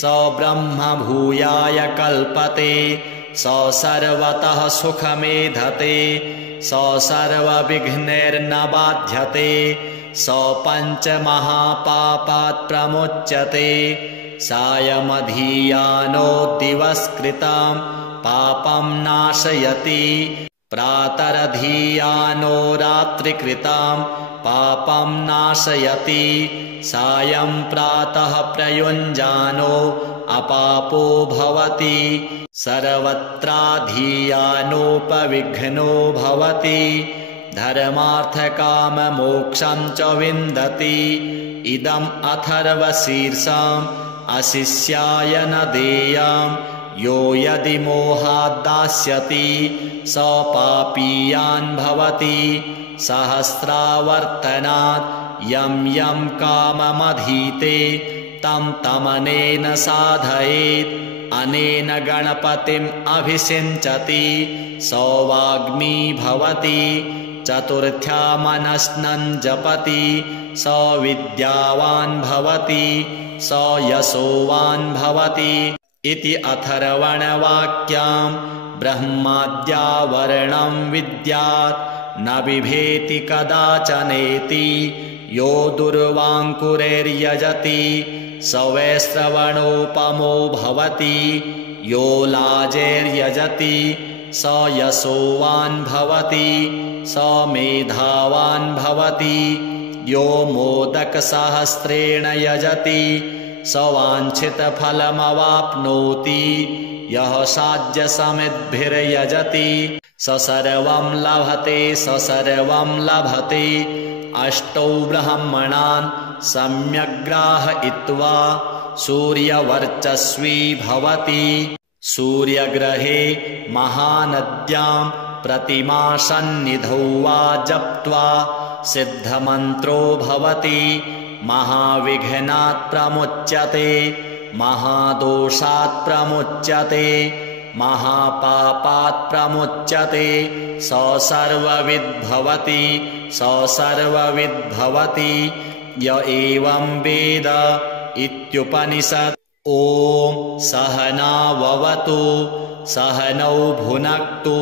स ब्रह्मभूयाय कल्पते स सर्वतः सुखमेधते स सर्वविघ्नैर्न बाध्यते स पञ्चमहापापात् प्रमुच्यते सायमधीयानो दिवस्कृतं पापं नाशयति प्रातरधीयानो रात्रिकृतं पापं नाशयति सायं प्रातः प्रयुञ्जानो अपापो भवति सर्वत्राधीयानोपविघ्नो भवति धर्मार्थकाममोक्षं च विन्दति इदम् अथर्वशीर्षम् अशिष्याय न देयं यो यदि मोहाद्दास्यति स पापीयान् भवति सहस्रावर्तनात् यं यं काममधीते तं तमनेन साधयेत् अनेन गणपतिम् अभिषिञ्चति स वाग्मी भवति चतुर्थ्या मनस्नं जपति स विद्यावान् भवति स यशोवान् भवति इति अथर्वणवाक्यां ब्रह्माद्या वर्णं विद्यात् न बिभेति कदाचनेति यो दुर्वाङ्कुरैर्यजति स वै श्रवणोपमो भवति यो लाजैर्यजति स यशोवान् भवति स मेधावान् भवति यो मोदकसहस्रेण यजति स वाञ्छितफलमवाप्नोति यः साध्यसमिद्भिर्यजति स सर्वं लभते स सर्वं लभते अष्टौ ब्रह्मणान् सम्यग्राहयित्वा सूर्यवर्चस्वी भवति सूर्यग्रहे महानद्यां प्रतिमासन्निधौ वा जप्त्वा सिद्धमन्त्रो भवति महाविघ्नात् प्रमुच्यते महादोषात् प्रमुच्यते महापापात् प्रमुच्यते स सर्वविद्भवति स सर्वविद्भवति य एवं वेद इत्युपनिषत्। ॐ सहनाववतु सहनौ भुनक्तु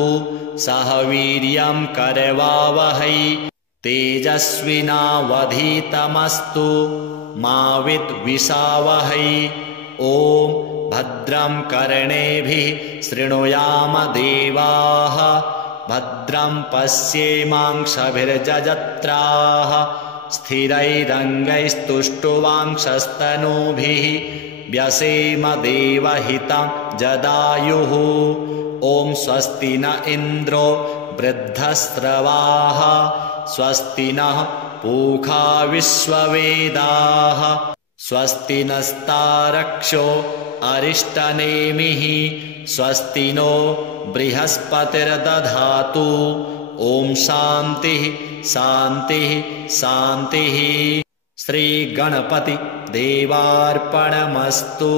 सह वीर्यं करवावहै तेजस्विनावधीतमस्तु मा विद्विषावहै। ॐ भद्रं कर्णेभिः शृणुयाम देवाः भद्रं पश्येमांसभिर्जजत्राः स्थिरैरङ्गैस्तुष्टुवांसस्तनूभिः व्यसेम देवहितं जदायुः। ॐ स्वस्ति न इन्द्रो वृद्धस्रवाः स्वस्ति नः पूषा विश्ववेदाः स्वस्ति नस्तारक्षो अरिष्टनेमिः स्वस्ति नो बृहस्पतिर्दधातु। ॐ शान्तिः शान्तिः शान्तिः। श्रीगणपति देवार्पणमस्तु।